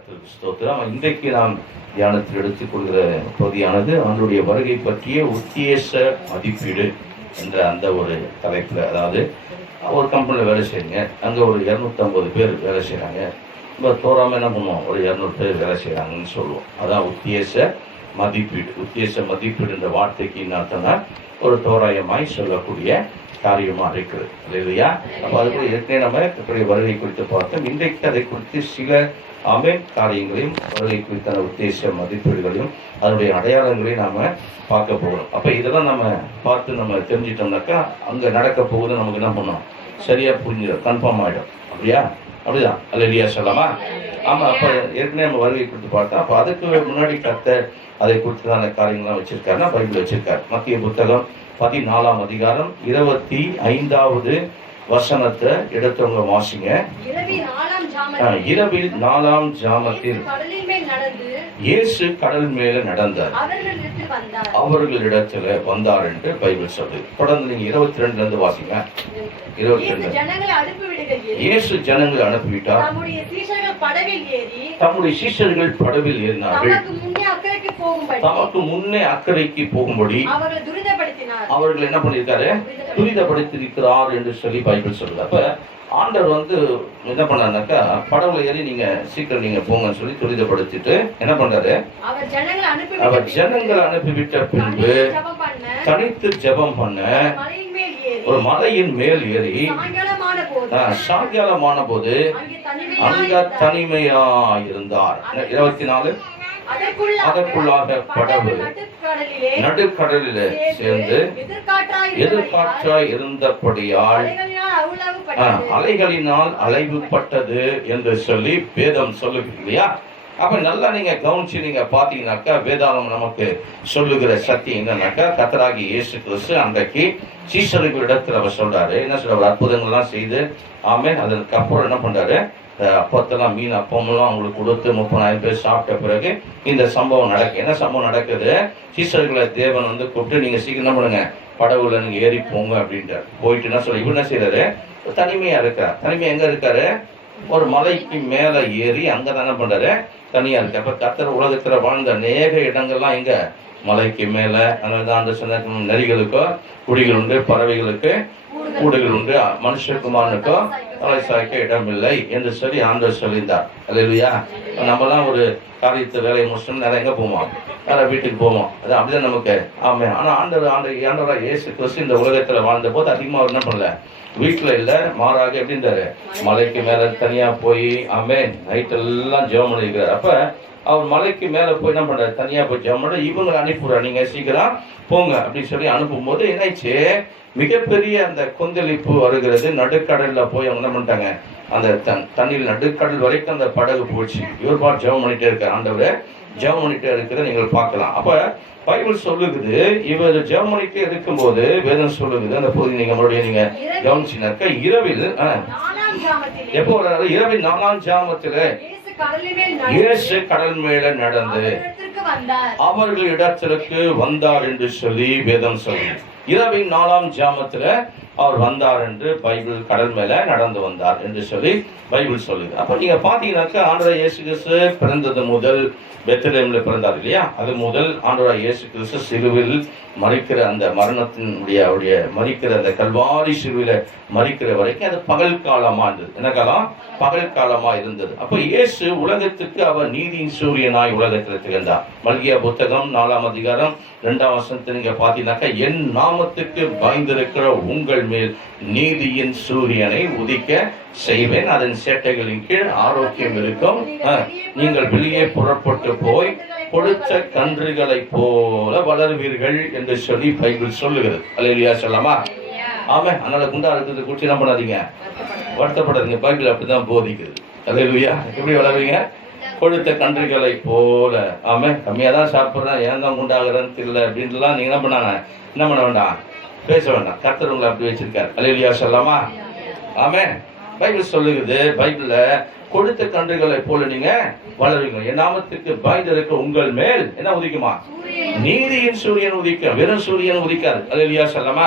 கர்த்தருக்கு ஸ்தோத்திரம். இன்றைக்கு நாம் தியானத்தில் எடுத்துக்கொள்கிற பகுதியானது அவனுடைய வருகை பற்றிய உத்தேச மதிப்பீடு என்ற அந்த ஒரு தலைப்பில், அதாவது ஒரு கம்பெனியில் வேலை செய்யுங்க, அங்கே ஒரு 250 பேர் வேலை செய்கிறாங்க, இப்போ தோறாமல் என்ன பண்ணுவோம், ஒரு 200 பேர் வேலை செய்கிறாங்கன்னு சொல்லுவோம். அதான் உத்தேச மதிப்பீடு. உத்தேச மதிப்பீடு என்ற வார்த்தைக்கு அர்த்தம்னா ஒரு தோராயமாய் சொல்லக்கூடிய காரியமாக இருக்குது இல்லையா? அப்போ அதுக்கு ஏற்கனவே நம்ம கர்த்தருடைய வருகை குறித்து பார்த்தோம். இன்றைக்கு அதை குறித்து சில காரியங்களையும் வருகை குறித்தான உத்தேச மதிப்பீடுகளையும் அதனுடைய அடையாளங்களையும் நாம் பார்க்க போகிறோம். அப்போ இதெல்லாம் நம்ம பார்த்து நம்ம தெரிஞ்சிட்டோம்னாக்கா அங்கே நடக்க போகுது நமக்கு என்ன பண்ணோம், சரியாக புரிஞ்சிடும், கன்ஃபார்ம் ஆகிடும். அப்படியா? அப்படிதான் அல்லேலூயா சொல்லலாமா? ஆமாம். அப்போ ஏற்கனவே நம்ம வருகை குறித்து பார்த்தோம். அப்போ அதுக்கு முன்னாடி கர்த்தர் அதை குறித்தான காரியங்கள்லாம் வச்சிருக்காருன்னா பைபிள் வச்சிருக்காரு. மத்திய புத்தகம் 14ஆம் அதிகாரம் 25வது வசனத்தை எடுத்தவங்க வாசிங்க. இரவில் 4ஆம் ஜாமத்தில் இயேசு கடல் மேல நடந்தார், அவர்களிடத்துல வந்தார் என்று பைபிள் சொல்லுது. தொடர்ந்து நீங்க 22ல இருந்து வாசிங்க. 22 இயேசு ஜனங்களை அனுப்பிவிட்டார், தம்முடைய சீஷர்கள் படவில் ஏறினார்கள், தமக்கு முன்னே அக்கறைக்கு போகும்படி அவர்கள் என்ன பண்ணியிருக்காரு, துரிதப்படுத்தியிருக்கிறார் என்று சொல்லி பைபிள் சொல்லுது. அப்ப ஆண்டவர் என்ன பண்ணாருனாக்கா, படவுல ஏறி நீங்க சீக்கிரம் நீங்க போங்கன்னு சொல்லி துரிதப்படுத்திட்டு என்ன பண்றாரு, அவர் ஜனங்களை அனுப்பிவிட்ட பின்பு தனித்து ஜெபம் பண்ண ஒரு மலையின் மேல் ஏறி சாயங்காலமான போது அங்க தனிமையா இருந்தார். 24 அதற்குள்ளாக படவு நடுக்கடலில் சேர்ந்து எதிர்காற்றாய் இருந்தபடியால் அலைகளினால் அலைவுபட்டது என்று சொல்லி வேதம் சொல்லுது இல்லையா? அப்ப நல்லா நீங்க கவனிச்சு நீங்க பாத்தீங்கன்னாக்கா வேதாளம் நமக்கு சொல்லுகிற சத்தியம் என்னன்னாக்கா, கர்த்தராகிய இயேசு கிறிஸ்து அன்றைக்கு சீஷர்களிடத்தில் அவர் சொல்றாரு, என்ன சொல்றாரு, அற்புதங்கள்லாம் செய்து ஆமென். அதற்கு அப்புறம் என்ன பண்றாரு, அப்பத்தெல்லாம் மீன் அப்பமெல்லாம் அவங்களுக்கு கொடுத்து 30,000 பேர் சாப்பிட்ட பிறகு இந்த சம்பவம் நடக்கு. என்ன சம்பவம் நடக்குது, சீஷர்களை தேவன் கூப்பிட்டு நீங்க சீக்கிரம் என்ன பண்ணுங்க, படகுல நீங்க ஏறி போங்க அப்படின்றார். போயிட்டு என்ன சொல்ல, இவர் என்ன செய்யறாரு, தனிமையா இருக்கார். தனிமையா எங்க இருக்காரு, ஒரு மலைக்கு மேல ஏறி அங்கதான் என்ன பண்றாரு, தனியா இருக்கு. அப்ப கர்த்தர் உலகத்துல வாழ்ந்த அநேக இடங்கள்லாம் எங்க, மலைக்கு மேல. அதனாலதான் அந்த சொன்ன நரிகளுக்கோ குடிகள் உண்டு, பறவைகளுக்கு கூடுகள் உண்டு, மனுஷகுமாரனுக்கோ தலை சாய்க்க இடம் இல்லை என்று சொல்லி ஆண்டவர் சொல்லியிருந்தார். அல்லேலூயா. நம்மலாம் ஒரு காரியத்தை வேலையை முடிச்சோம்னா நிறைய எங்க போவோம், வேற வீட்டுக்கு போவோம். அது அப்படிதான் நமக்கு. ஆமே. ஆனா ஆண்டவராக இயேசு கிறிஸ்து இந்த உலகத்துல வாழ்ந்த போது அதிகமா அவர் என்ன பண்ணல, வீட்டுல இல்ல, மாறாக எப்படி இருந்தாரு, மலைக்கு மேல தனியா போய் ஆமே நைட் எல்லாம் ஜெபம் பண்ணிருக்கிறார். அப்ப அவர் மலைக்கு மேல போய் என்ன பண்றாரு, தனியா போய் ஜெபம் பண்ண இவங்களை அனுப்பிடுறாரு, நீங்க சீக்கிரம் போங்க அப்படின்னு சொல்லி அனுப்பும் போது என்னாச்சு, மிகப்பெரிய அந்த கொந்தளிப்பு வருகிறது. நடுக்கடல்ல போய் அவங்க என்ன பண்ணிட்டாங்க, அந்த தண்ணியில் நடுக்கடல் வரைக்கும் அந்த படகு போச்சு. இவர் பாட்டு ஜெபம் பண்ணிட்டே இருக்காரு, ஆண்டவரை ஜெபம் பண்ணிட்டே இருக்கிறத நீங்கள் பார்க்கலாம். அப்ப பைபிள் சொல்லுகுது, இவர் ஜெபம் பண்ணிட்டே இருக்கும் போது வேதம் சொல்லுகுது, அந்த பகுதி நீங்க மறுபடியும் நீங்க கவனிச்சினாக்க, இரவில் எப்போ வர்றாரு, இரவில் 4ஆம் ஜாமத்துல இயேசு கடல் மேல நடந்து அவர்கள் இடத்திற்கு வந்தார் என்று சொல்லி வேதம் சொல்லுது. இரவின் 4ஆம் ஜாமத்துல அவர் வந்தார் என்று பைபிள், கடல் மேல நடந்து வந்தார் என்று சொல்லி பைபிள் சொல்லுது. அப்ப நீங்க பாத்தீங்கன்னாக்கா, ஆண்டவராகிய இயேசு கிறிஸ்து பிறந்தது முதல் பெத்லகேம்ல பிறந்தார் இல்லையா, அது முதல் ஆண்டவராகிய இயேசு கிறிஸ்து சிலுவில் மரிக்கிற அந்த மரணத்தினுடைய அவருடைய மரிக்கிற அந்த கல்வாரி சிலுவில மரிக்கிற வரைக்கும் அது பகல் காலமா இருந்தது. என்ன காலம், பகல் காலமா இருந்தது. அப்ப இயேசு உலகத்துக்கு அவர் நீதியின் சூரியனாய் உலகத்தில் திகழ்ந்தார். மல்கியா புத்தகம் 4ஆம் அதிகாரம் 2ஆம் வசனத்தை நீங்க பாத்தீங்கன்னாக்கா, என் நாமத்துக்கு பயந்திருக்கிற உங்கள் மேல் நீதியின் சூரியனை உதிக்க செய்வேன், அதன் சேட்டைகளின் கீழ் ஆரோக்கியம் இருக்கும், நீங்கள் வெளியே புறப்பட்டு போய் கொடுத்த கன்றுகளை போல வளர்வீர்கள் என்று சொல்லி பைபிள் சொல்லுகிறது. அல்லேலூயா சொல்லலாமா? ஆமே. அதனால குண்டா இருக்கிறது குறித்து என்ன பண்ணாதீங்க, வருத்தப்படாதீங்க, பைபிள் அப்படிதான் போதிக்குது. அல்லேலூயா. எப்படி வளர்வீங்க, கொடுத்த கன்றுகளை போல. ஆமே. கம்மியா தான் சாப்பிட்றேன், ஏன் தான் குண்டாகிறேன்னு தெரியல அப்படின்ட்டுலாம் நீங்க என்ன பண்ணாங்க, என்ன பண்ண வேண்டாம், பேச வேண்டாம். கர்த்தர் உங்களை அப்படி வச்சிருக்காரு. அல்லேலூயா சொல்லலாமா? ஆமே. பைபிள் சொல்லுகிறது, பைபிள்ல கொடுத்த கன்றுகளை போல நீங்க வளருவீங்க, என் நாமத்துக்கு பயந்திருக்க உங்கள் மேல் என்ன உதிக்குமா, நீதியின் சூரியன் உதிக்கும். வெறும் சூரியன் உதிக்காது. அல்லேலூயா சொல்லலாமா?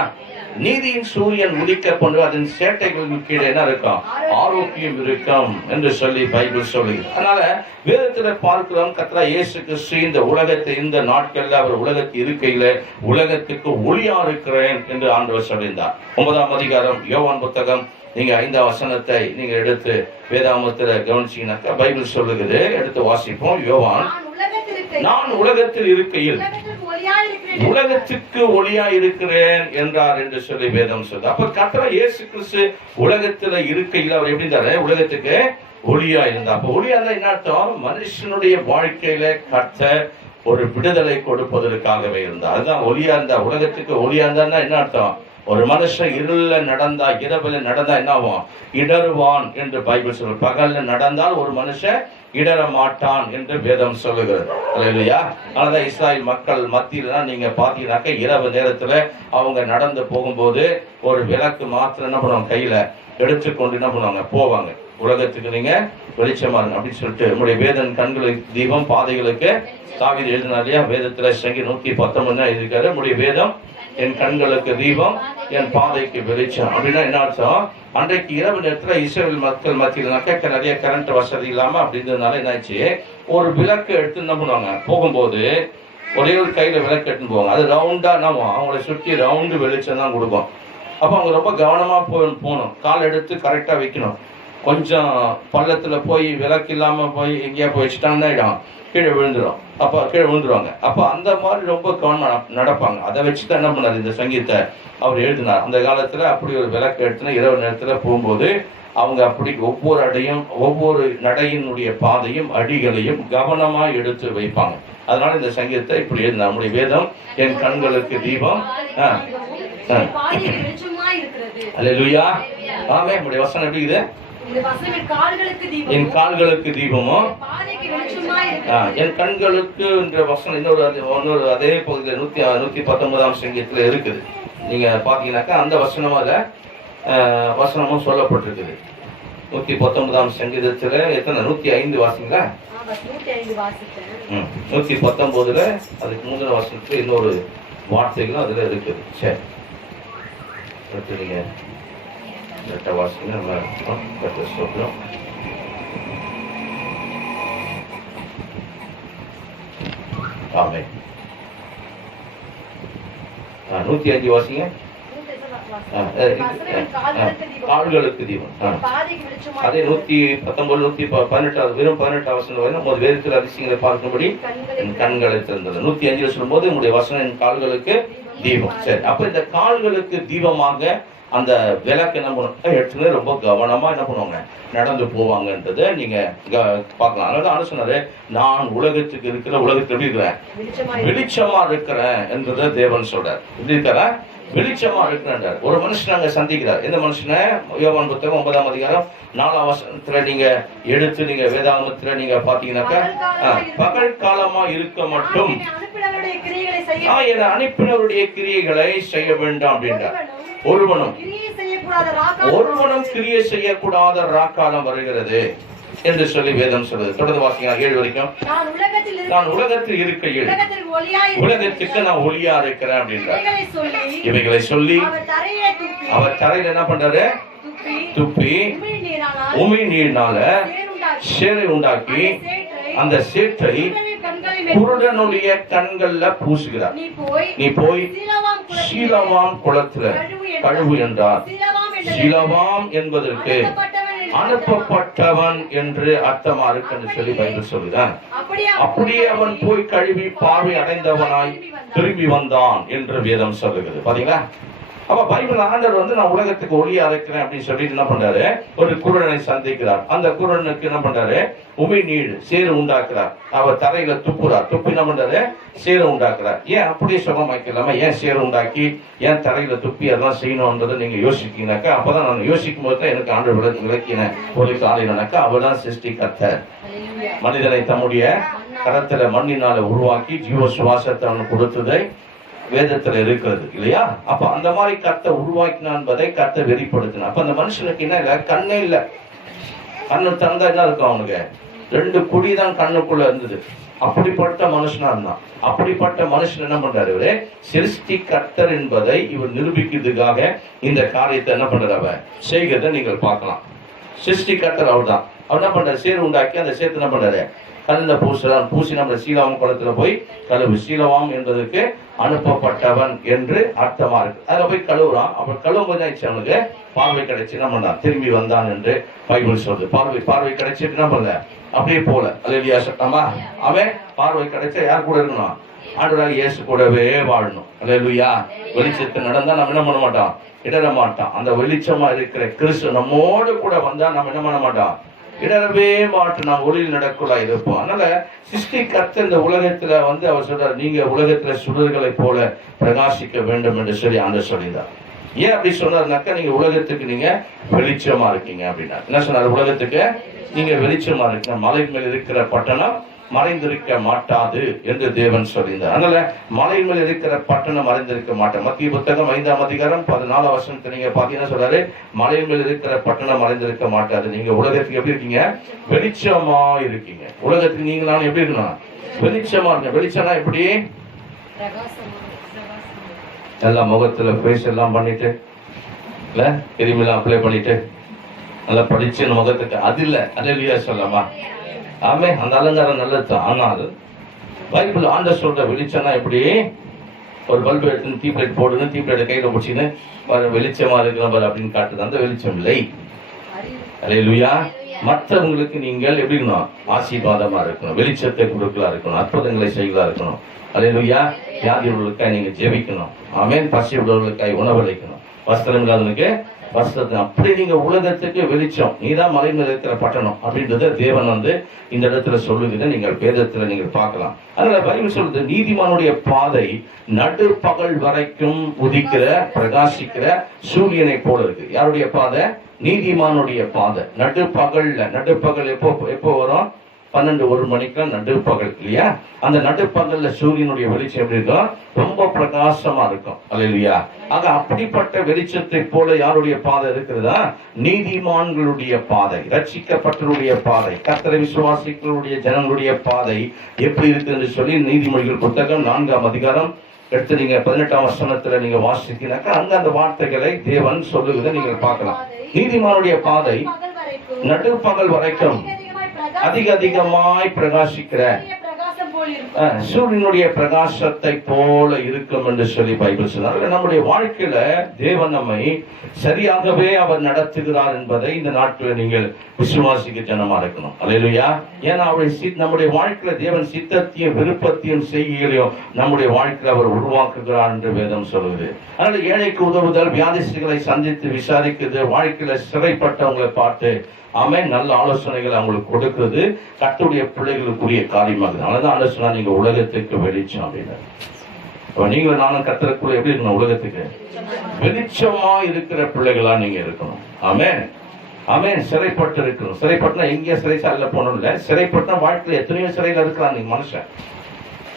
நீதியின் சூரியன் உதிக்க கொண்டு அதன் சேட்டைகளுக்கு கீழே என்ன இருக்கும்? ஆரோக்கியம் இருக்கும் என்று சொல்லி பைபிள் சொல்லுது. அதனால வேதத்துல பார்க்கிறோம், கர்த்தர் இயேசு கிறிஸ்து இந்த உலகத்தை, இந்த நாட்கள்ல அவர் உலகத்தில் இருக்கையில உலகத்துக்கு ஒளியா இருக்கிறேன் என்று ஆண்டவர் சொல்லியிருந்தார். 9ஆம் அதிகாரம் யோவான் புத்தகம், நீங்க 5ஆம் வசனத்தை நீங்க எடுத்து வேதாமத்துல கவனிச்சீங்கன்னாக்கா பைபிள் சொல்லுகிறது. எடுத்து வாசிப்போம். யோவான், நான் உலகத்தில் இருக்கையில் உலகத்துக்கு ஒளியா இருக்கிறேன் என்றார் என்று சொல்லி வேதம் சொல்லுது. அப்ப கர்த்தர் இயேசு கிறிஸ்து உலகத்துல இருக்கையில் அவர் எப்படி இருந்தாரு? உலகத்துக்கு ஒளியா இருந்தார். அப்ப ஒளியா இருந்தா என்ன அர்த்தம்? மனுஷனுடைய வாழ்க்கையில கர்த்தர் ஒரு விடுதலை கொடுப்பதற்காகவே இருந்தார். அதுதான் ஒளியா இருந்தா. உலகத்துக்கு ஒளியா இருந்தா என்ன அர்த்தம்? ஒரு மனுஷன் இருள நடந்தா, இரவுல நடந்தா என்ன ஆகும்? இடறுவான் என்று பைபிள் சொல்லு. பகல்ல நடந்தால் ஒரு மனுஷன் இடர மாட்டான் என்று வேதம் சொல்லுகிறது இல்லையா? அதனாலதான் இஸ்ராயல் மக்கள் மத்தியில நீங்க பாத்தீங்கன்னாக்க இரவு நேரத்துல அவங்க நடந்து போகும்போது ஒரு விளக்கு மாத்திரம் என்ன பண்ணுவாங்க? கையில எடுத்துக்கொண்டு என்ன பண்ணுவாங்க? போவாங்க. உலகத்துக்கு நீங்க வெளிச்சமா இருங்க அப்படின்னு சொல்லிட்டு, நம்முடைய வேதன் கண்களுக்கு தீபம் பாதைகளுக்கு தாவீது எழுதினார் இல்லையா? வேதத்துல சங்கீதம் 119 எழுதியிருக்காரு, நம்முடைய வேதம் என் கண்களுக்கு தீபம், என் பாதைக்கு வெளிச்சம். அப்படின்னா என்ன அர்த்தம்? அன்றைக்கு இரவு நேரத்துல இஸ்ரவேல் மக்கள் மத்தியில நிறைய கரண்ட் வசதி இல்லாம அப்படின்றதுனால என்னாச்சு, ஒரு விளக்கு எடுத்து என்ன பண்ணுவாங்க? போகும்போது ஒரே ஒரு கையில விளக்கு எடுத்துன்னு போவாங்க. அது ரவுண்டா நம்ம அவங்கள சுற்றி ரவுண்டு வெளிச்சம் தான் கொடுக்கும். அப்ப அவங்க ரொம்ப கவனமா போகணும். கால் எடுத்து கரெக்டா வைக்கணும். கொஞ்சம் பள்ளத்துல போய் விளக்கு இல்லாம போய் எங்கேயா போய் வச்சுட்டாங்கன்னா கீழே விழுந்துடும். அப்போ கீழே விழுந்துருவாங்க. அப்போ அந்த மாதிரி ரொம்ப கவனம் நடப்பாங்க. அதை வச்சுதான் என்ன பண்ணார்? இந்த சங்கீதத்தை அவர் எழுதினார். அந்த காலத்துல அப்படி ஒரு விளக்கு எடுத்துனா இரவு நேரத்துல போகும்போது அவங்க அப்படி ஒவ்வொரு அடையும், ஒவ்வொரு நடையினுடைய பாதையும் அடிகளையும் கவனமா எடுத்து வைப்பாங்க. அதனால இந்த சங்கீதத்தை இப்படி எழுதினார். நம்முடைய வேதம் என் கண்களுக்கு தீபம், அல்லேலூயா, ஆமென். நம்முடைய வசனம் எப்படி இது? என் கால்களுக்கு தீபமும் என் கண்களுக்கு என்ற வசனம் இன்னொரு அதே பகுதியில் 119ஆம் சங்கீதத்துல இருக்குது. நீங்க பாத்தீங்கன்னாக்கா அந்த வசனமும் சொல்லப்பட்டிருக்குது. 119ஆம் சங்கீதத்துல எத்தனை? 105 வாசிங்களா? 119ல அதுக்கு முந்தின வசனத்துல இன்னொரு வார்த்தைகளும் அதுல இருக்குது. சரி, நீங்க வாசிங்க. நம்ம சொல்றோம். ஆமென். 105 வாசிங்க. கால்களுக்கு தீபம். அதே 119 118 வெறும் 18 வசனம் வரை நம்ம வேதத்தில் அதிசயங்களை பார்க்கும்படி என் கண்களை திறந்தது. 105 சொல்லும்போது நம்முடைய வசனம் என் கால்களுக்கு தீபம். சரி, அப்ப இந்த கால்களுக்கு தீபமாக அந்த விளக்கு என்ன பண்ணுவோம்? எடுத்துன்னு ரொம்ப கவனமா என்ன பண்ணுவாங்க? நடந்து போவாங்கன்றதை நீங்க பார்க்கலாம். அதனால சொன்னாரு, நான் உலகத்துக்கு இருக்கிற, உலகத்துக்கு எப்படி இருக்கிறேன்? வெளிச்சமா இருக்கிறேன் என்றதை தேவன் சொல்றார். எப்படி இருக்கிற? வெளிச்சமா இருக்கிறார். ஒரு மனுஷன் அங்க சந்திக்கிறார். எந்த மனுஷனை? யோவான் புத்தகம் 9ஆம் அதிகாரம் 4ஆம் வசனத்துல நீங்க எடுத்து நீங்க வேதாகமத்துல நீங்க பாத்தீங்கன்னாக்கா, பகல் காலமா இருக்க மட்டும் என அனுப்பினருடைய கிரியைகளை செய்ய வேண்டாம் அப்படின்றார். ஒருவனும் கிரியை செய்யக்கூடாத ராக்காலம் வருகிறது என்று சொல்லி வேதம் சொல்லுது. தொடர்ந்து வாசிங்க 7 வரைக்கும். நான் உலகத்தில் இருக்கையில் உலகத்துக்கு நான் ஒளியா இருக்கிறேன் அப்படின்றார். இவைகளை சொல்லி அவர் தரையில என்ன பண்றாரு? துப்பி உமி நீர்னால சேரை உண்டாக்கி அந்த சேற்றை குருடனுடைய கண்கள்ல பூசுகிறார். நீ போய் சீலவாம் குளத்துல கழுவு என்றார். சீலவாம் என்பதற்கு அனுப்பப்பட்டவன் என்று அர்த்தமா இருக்குன்னு சொல்லி பைபிள் சொல்லுதான். அப்படியே அவன் போய் கழுவி பார்வை அடைந்தவனாய் திரும்பி வந்தான் என்று வேதம் சொல்லுகிறது. பாத்தீங்களா? அப்ப பைபிள் ஆண்டவர் நான் உலகத்துக்கு ஒளியா இருக்கிறேன் அப்படின்னு சொல்லிட்டு என்ன பண்றாரு? ஒரு குருடனை சந்திக்கிறார். அந்த குருடனுக்கு என்ன பண்றாரு? உமி நீடு சேறு உண்டாக்குறார். அவர் தரையில துப்புறார். துப்பி என்ன பண்றாரு? சேறு உண்டாக்குறார். ஏன் அப்படியே சுகமாக்கலாம? ஏன் சேறு உண்டாக்கி ஏன் தரையில துப்பி அதெல்லாம் செய்யணும்ன்றதை நீங்க யோசிக்கீங்கனாக்கா, அப்பதான் நான் யோசிக்கும் போது தான் எனக்கு ஆண்டவர் விளக்கின ஒரு காலையினாக்கா, அவர்தான் சிருஷ்டிகர்த்தர். மனிதனை தம்முடைய கரத்துல மண்ணினால உருவாக்கி ஜீவ சுவாசத்தை அவனுக்கு கொடுத்ததை வேதத்துல இருக்கிறது இல்லையா? அப்ப அந்த மாதிரி கத்தை உருவாக்கினான் என்பதை கத்தை வெளிப்படுத்தினான். அப்ப அந்த மனுஷனுக்கு என்ன இல்ல? கண்ணே இல்ல. கண்ணு திறந்தா என்ன இருக்கும்? அவனுக்கு 2 குழி தான் கண்ணுக்குள்ள இருந்தது. அப்படிப்பட்ட மனுஷனா இருந்தான். அப்படிப்பட்ட மனுஷன் என்ன பண்றாரு? இவரு சிருஷ்டி கர்த்தர் என்பதை இவர் நிரூபிக்கிறதுக்காக இந்த காரியத்தை என்ன பண்றாரு? அவர் செய்கிறத நீங்கள் பார்க்கலாம். சிருஷ்டி கர்த்தர் அவர் தான். அவர் என்ன பண்றாரு? சேறு உண்டாக்கி அந்த சேர்த்து என்ன பண்றாரு? கல்ல பூசி நம்ம சீலவாம் குளத்துல போய் கழுவு. சீலவாம் என்பதற்கு அனுப்பப்பட்டவன் என்று அர்த்தமா இருக்கு. அதுல போய் கழுவுறான். அப்ப கழுவும் போது அவனுக்கு பார்வை கிடைச்சு என்ன பண்ணான்? திரும்பி வந்தான் என்று பைபிள் சொல்லுது. பார்வை கிடைச்சிட்டு என்ன பண்ணல? அப்படியே போல. அல்லேலூயா சத்தமா. அவன் பார்வை கிடைச்சா யார் கூட இருக்கணும்? ஆண்டவராகிய இயேசு கூடவே வாழணும். அல்லேலூயா. வெளிச்சத்தில் நடந்தா நம்ம என்ன பண்ண மாட்டோம்? இடர மாட்டோம். அந்த வெளிச்சமா இருக்கிற கிறிஸ்து நம்மோடு கூட வந்தா நம்ம என்ன பண்ண மாட்டோம்? இடரவே மாட்டோம். நாம் ஒளியில் நடக்கூடா இருப்போம். அதனால சிருஷ்டி கர்த்தர் இந்த உலகத்துல அவர் சொல்றாரு, நீங்க உலகத்துல சுடர்களை போல பிரகாசிக்க வேண்டும் என்று சொல்லி ஆண்டவர் சொல்லியிருந்தார். ஏன் அப்படி சொன்னார்னாக்கா, நீங்க உலகத்துக்கு நீங்க வெளிச்சமா இருக்கீங்க அப்படின்னா. என்ன சொன்னார்? உலகத்துக்கு நீங்க வெளிச்சமா இருக்க. மலை மேல் இருக்கிற பட்டணம் மறைந்திருக்க மாட்டாது என்று தேவன் சொல்லியிருந்தார். அதனால மலை மேல் இருக்கிற பட்டணம் மறைந்திருக்க மாட்டேன். மத்திய புத்தகம் 5ஆம் அதிகாரம் 14 வசனத்தை நீங்க பாத்தீங்கன்னா சொல்றாரு, மலை மேல் இருக்கிற பட்டணம் மறைந்திருக்க மாட்டாது. நீங்க உலகத்துக்கு எப்படி இருக்கீங்க? வெளிச்சமா இருக்கீங்க. உலகத்துக்கு நீங்க நான் எப்படி இருக்கணும்? வெளிச்சமா இருக்க. வெளிச்சம்னா எப்படி? எல்லாம் முகத்துல பேஸ் எல்லாம் பண்ணிட்டு இல்ல கிருமிலாம் அப்ளை பண்ணிட்டு நல்லா படிச்சு முகத்துக்கு அது இல்ல. அல்லேலூயா சொல்லமா. ஆமே. அந்த அலங்காரம் நல்லது. ஆனால் பைபிள் ஆண்டவர் சொல்ற வெளிச்சம்னா எப்படி? ஒரு பல்பு எடுத்து தீப்லைட் போடுன்னு தீப்லைட் கையில பிடிச்சின்னு வெளிச்சமா இருக்கிற பாரு அப்படின்னு காட்டுது. அந்த வெளிச்சம் இல்லை. அல்லேலூயா. மற்றவங்களுக்கு நீங்கள் எப்படி இருக்கணும்? ஆசீர்வாதமா இருக்கணும். வெளிச்சத்தை கொடுக்கலா இருக்கணும். அற்புதங்களை செய்யலா இருக்கணும். அல்லேலூயா. வியாதி உள்ளவர்களுக்காய் நீங்க ஜெபிக்கணும். ஆமென். பசி உள்ளவர்களுக்காய் உணவளிக்கணும். வஸ்திரம் இல்லாதவனுக்கு வஸ்திரத்தை. அப்படி நீங்க உலகத்துக்கு வெளிச்சம். நீதான் மலை மேல் இருக்கிற பட்டணம் அப்படின்றத தேவன் இந்த இடத்துல சொல்லுகிறத நீங்கள் வேதத்துல நீங்கள் பார்க்கலாம். அதனால பைபிள் சொல்லுது, நீதிமானுடைய பாதை நடுப்பகல் வரைக்கும் உதிக்கிற பிரகாசிக்கிற சூரியனை போல இருக்கு. யாருடைய பாதை? நீதிமானுடைய பாதை. நடுப்பகல் எப்போ வரும்? 12-1 மணிக்கு நடுப்பகல் இல்லையா? அந்த நடுப்பகல்ல சூரியனுடைய வெளிச்சம் எப்படி இருக்கும்? ரொம்ப பிரகாசமா இருக்கும். அல்லேலூயா. ஆக அப்படிப்பட்ட வெளிச்சத்தை போல யாருடைய பாதை இருக்கிறதா? நீதிமான்களுடைய பாதை, ரட்சிக்கப்பட்டவருடைய பாதை, கர்த்தரை விசுவாசிகளுடைய ஜனங்களுடைய பாதை எப்படி இருக்கு என்று சொல்லி நீதிமொழிகள் புத்தகம் 4ஆம் அதிகாரம் எடுத்து நீங்க 18ஆம் வசனத்துல நீங்க வாசித்தீங்கன்னாக்கா அங்க அந்த வார்த்தைகளை தேவன் சொல்லுவதை நீங்கள் பார்க்கலாம். நீதிமானுடைய பாதை நடுப்பகல் வரைக்கும் அதிகமாய் பிரகாசிக்கிற சூரியனுடைய பிரகாசத்தை போல இருக்கும் என்று சொல்லி பைபிள் சொன்னார். நம்முடைய வாழ்க்கையில தேவன் நம்மை சரியாகவே அவர் நடத்துகிறார் என்பதை இந்த நாட்டில் நீங்கள் விசுவாசிக்க ஜனமா இருக்கணும். அல்லேலூயா. ஏன்னா நம்முடைய வாழ்க்கையில தேவன் சித்தத்தையும் விருப்பத்தையும் செய்கைகளையும் நம்முடைய வாழ்க்கையில அவர் உருவாக்குகிறார் என்று வேதம் சொல்லுது. அதனால ஏழைக்கு உதவுதல், வியாதிஸ்தர்களை சந்தித்து விசாரிக்கிறது, வாழ்க்கையில சிறைப்பட்டவங்களை பார்த்து நல்ல ஆலோசனைகளை அவங்களுக்கு கொடுக்கிறது கர்த்தருடைய பிள்ளைகளுக்குரிய காரியமாக. அதனாலதான் ஆலோசனை நீங்க உலகத்துக்கு வெளிச்சம் அப்படின்னு. நீங்களும் நானும் கர்த்தருக்குள்ள எப்படி இருக்கணும்? உலகத்துக்கு வெளிச்சமா இருக்கிற பிள்ளைகளா நீங்க இருக்கணும். ஆமென். சிறைப்பட்டு இருக்கணும். சிறைப்பட்டுனா எங்கேயா சிறைச்சாலையில போனோம் இல்ல. சிறைப்பட்டுனா வாழ்க்கையில எத்தனையோ சிறையில இருக்கிறான் நீங்க மனுஷன்.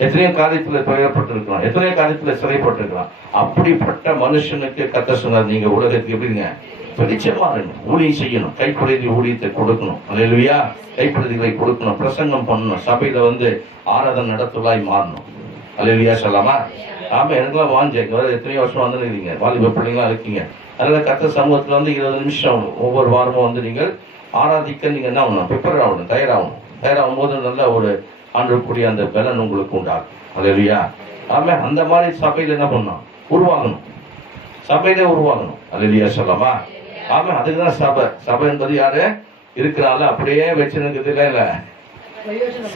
எத்தனையோ காரியத்துல துயரப்பட்டு இருக்கலாம், எத்தனையோ காரியத்துல சிறைப்பட்டு இருக்கலாம். அப்படிப்பட்ட மனுஷனுக்கு கர்த்தர் சொன்னார், நீங்க உலகத்துக்கு எப்படிங்க? வெளிச்சமா இருக்கணும். ஊழியம் செய்யணும். கைக்குறைதி ஊழியத்தை கொடுக்கணும். அல்லேலூயா. கைக்குறைதிகளை கொடுக்கணும். பிரசங்கம் பண்ணணும். சபையில ஆராதனை நடத்துவதாய் மாறணும். அல்லேலூயா சொல்லாமா. ஆமா. எனக்குலாம் வாஞ்சேங்க எத்தனையோ வருஷம் இருக்கீங்க. வாலிப பிள்ளைங்களா இருக்கீங்க. அதனால கர்த்தர் சமூகத்துல 20 நிமிஷம் ஒவ்வொரு வாரமும் நீங்கள் ஆராதிக்க நீங்க என்ன ஆகணும்? ப்ரிப்பேர் ஆகணும். தயாராகும் போது நல்ல ஒரு ஆண்டக்கூடிய அந்த பலன் உங்களுக்கு உண்டாகும். அல்லேலூயா. ஆமா. அந்த மாதிரி சபையில என்ன பண்ணணும்? உருவாகணும். சபையிலே உருவாகணும். அல்லேலூயா சொல்லாமா. ஆமா. அதுக்குதான் சபை என்பது யாரு இருக்கிறாள் அப்படியே வச்சிருக்கிறது இல்ல.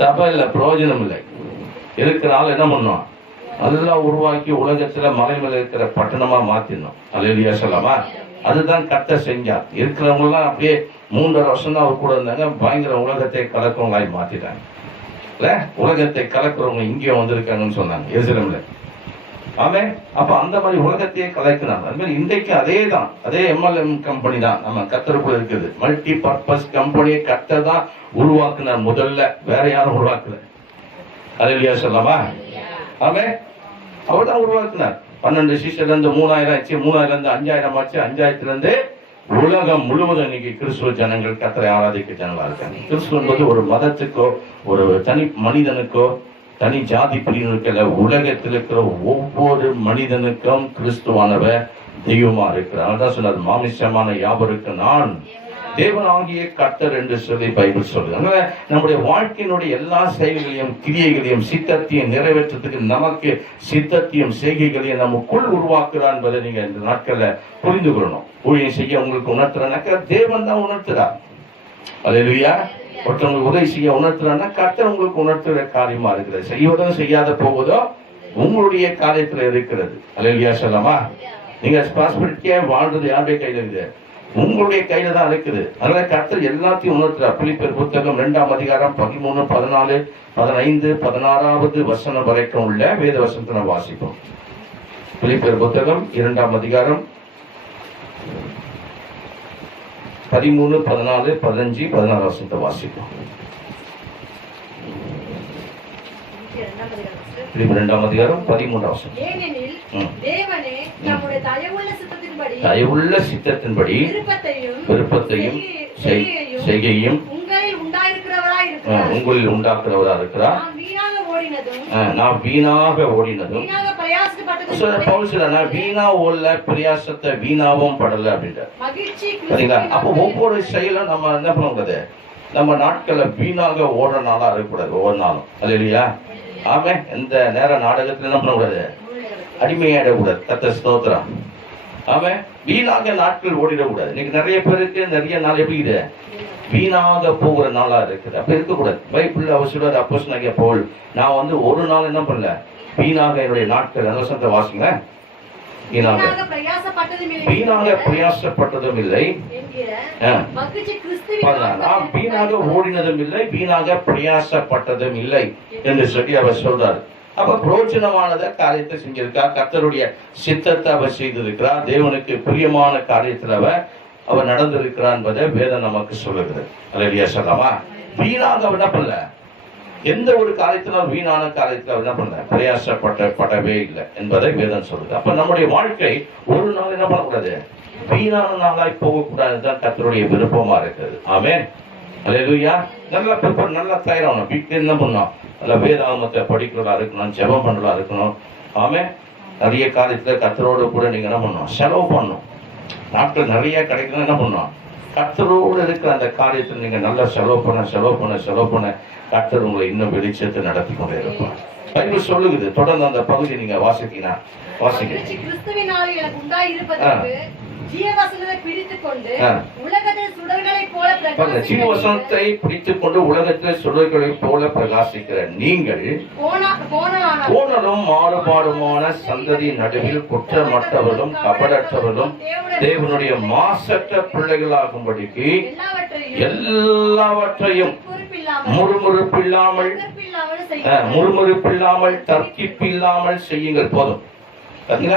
சபை இல்ல, பிரயோஜனம் இல்லை. இருக்கிறாள் என்ன பண்ணும்? அதெல்லாம் உருவாக்கி உலகத்துல மலை மேல இருக்கிற பட்டணமா மாத்திடணும். அல்லேலூயா சொல்லாமா. அதுதான் கர்த்தர் செஞ்சார். இருக்கிறவங்க எல்லாம் அப்படியே 3.5 வருஷம் தான் அவர் கூட இருந்தாங்க. பயங்கர உலகத்தை கலக்கிறவங்களாய் மாத்திட்டாங்க. இல்ல, உலகத்தை கலக்கிறவங்க இங்கேயும் வந்திருக்காங்கன்னு சொன்னாங்க எருசலேம்ல. ஆமே. அப்ப அந்த மாதிரி உலகத்தையே கலைக்கிறாங்க. அது மாதிரி இன்றைக்கு அதே MLM கம்பெனி தான் நம்ம கர்த்தருக்குள்ள இருக்குது. மல்டி பர்பஸ் கம்பெனியை கர்த்தர் தான் உருவாக்குனார் முதல்ல, வேற யாரும் உருவாக்கல. அல்லேலூயா சொல்லாமா. ஆமே. அவர் தான் உருவாக்குனார். 12 சீஷர்ல இருந்து 3000 ஆச்சு, 3000 இருந்து 5000 ஆச்சு, 5000 இருந்து உலகம் முழுவதும் இன்னைக்கு கிறிஸ்துவ ஜனங்கள் கர்த்தரை ஆராதிக்க ஜனங்களா இருக்காங்க. கிறிஸ்துவ என்பது ஒரு மதத்துக்கோ ஒரு தனி மனிதனுக்கோ தனி ஜாதி பிரிவினருக்கல்ல, உலகத்தில் இருக்கிற ஒவ்வொரு மனிதனுக்கும் கிறிஸ்துவானவர் தெய்வமா இருக்கிறார். அதான் சொன்னார், மாமிசமான யாவருக்கு நான் தேவனாகிய கர்த்தர் என்று சொல்லி பைபிள் சொல்லுது. அதனால நம்முடைய வாழ்க்கையினுடைய எல்லா செயல்களையும் கிரியைகளையும் சித்தத்தையும் நிறைவேற்றத்துக்கு நமக்கு சித்தத்தையும் செய்கைகளையும் நமக்குள் உருவாக்குறார் என்பதை நீங்க இந்த நாட்கள்ல புரிந்து கொள்ளணும். ஊழியம் செய்ய உங்களுக்கு உணர்த்துறானாக்க தேவன் தான் உணர்த்துறார். அல்லேலூயா. ஒருத்தவங்களுக்கு உதவி செய்ய உணர்த்துறான்னா கர்த்தர் உங்களுக்கு உணர்த்துற காரியமா இருக்கிறது. செய்வதும் செய்யாத போவதோ உங்களுடைய காரியத்துல இருக்கிறது. அல்லேலூயா சொல்லலாமா? நீங்க பாஸ்பிரிட்டியா வாழ்றது யாருடைய கையில இருக்குது? உங்களுடைய கையில தான் இருக்குது. அதனால கர்த்தர் எல்லாத்தையும் உணர்த்துறார். பிலிப்பியர் புத்தகம் 2ஆம் அதிகாரம் 13, 14, 15, 16 வசனம் வரைக்கும் உள்ள வேத வசனத்தை நாம் வாசிப்போம். பிலிப்பியர் புத்தகம் 2ஆம் அதிகாரம் 13, 14, 15, 16 வசனத்தை வாசிப்போம். 2ஆம் அதிகாரம் 13 வசனம். ஏனெனில் தேவனே தம்முடைய தயவுள்ள சித்தத்தின்படி விருப்பத்தையும் செய்கையும் உங்களில் உண்டாக்குறவரா இருக்கிறார். நான் வீணாக ஓடினதும் வீணா ஓடல, பிரயாசத்தை வீணாவும் படல அப்படின்ட்டு. அப்ப ஒவ்வொரு செயலும் நம்ம என்ன பண்ணக்கூடாது, நம்ம நாட்களை வீணாக ஓடுற நாளா இருக்கக்கூடாது. ஒவ்வொரு நாளும் அது இல்லையா? ஆமே. எந்த நேரம் நாடகத்துல என்ன பண்ணக்கூடாது, அடிமையாயிடக்கூடாது. கர்த்தர் ஸ்தோத்திரம். ஆமே. வீணாக நாட்கள் ஓடிடக்கூடாது. இன்னைக்கு நிறைய பேருக்கு நிறைய நாள் எப்படி இது வீணாக போகிற நாளா இருக்குது. அப்படி இருக்கக்கூடாது. பைபிள் அவர் சொல்றாரு, அப்போஸ்தலனாகிய பவுல், நான் ஒரு நாள் என்ன பண்ணல, வீணாக என்னுடைய நாட்கள் வசனத்தை வாசிங்க. வீணாக பிரயாசப்பட்டதும் இல்லை, வீணாக ஓடினதும் இல்லை, வீணாக பிரயாசப்பட்டதும் இல்லை என்று சொல்லி அவர் சொல்றாரு. அப்ப பிரோஜனமானத காரியத்தை செஞ்சிருக்கா, கர்த்தருடைய சித்தத்தை அவர் செய்திருக்கிறார், தேவனுக்கு பிரியமான காரியத்தில் அவர் நடந்திருக்கிறார் என்பதை வேதம் நமக்கு சொல்லுகிறது. அல்லேலூயா சொல்லலாமா? வீணாக அவர் என்ன பண்ணல, எந்த ஒரு காரியத்திலும் வீணான காரியத்தில் அவர் என்ன பண்ணல, பிரயாசப்படவே இல்லை என்பதை வேதம் சொல்லுது. அப்ப நம்முடைய வாழ்க்கை ஒரு நாள் என்ன பண்ணக்கூடாது, வீணான நாளாய் போகக்கூடாதுதான் கர்த்தருடைய விருப்பமா இருக்குது. ஆமென். அல்லேலூயா. நல்லா தயாராகணும். வீட்டுல என்ன பண்ணணும், நல்ல வேதாகமத்தை படிக்கிறதா இருக்கணும், ஜெபம் பண்றதா இருக்கணும். ஆமே. நிறைய காரியத்துல கர்த்தரோடு கூட நீங்க என்ன பண்ணணும், செலவு பண்ணணும். நாட்கள் நிறைய கிடைக்கணும், என்ன பண்ணணும், கர்த்தரோடு இருக்கிற அந்த காரியத்தில் நீங்க நல்லா செலவு பண்ண கர்த்தர் உங்களை இன்னும் வெளிச்சத்தை நடத்தி கொண்டே இருப்பார். பைபிள் சொல்லுகிறது. தொடர்ந்து அந்த பகுதி நீங்க வாசிக்க ஜீவவசனத்தை பிடித்துக் கொண்டு உலகத்தில் சுடர்களைப் போல பிரகாசிக்கிற நீங்கள் கோணலும் மாறுபாடுமான சந்ததி நடுவில் குற்றமற்றவர்களும் கபடற்றவர்களும் தேவனுடைய மாசற்ற பிள்ளைகளாகும்படிக்கு எல்லாவற்றையும் முறுமுறுப்பில்லாமல் தர்க்கிப்பில்லாமல் செய்யுங்கள். போதும். என்ன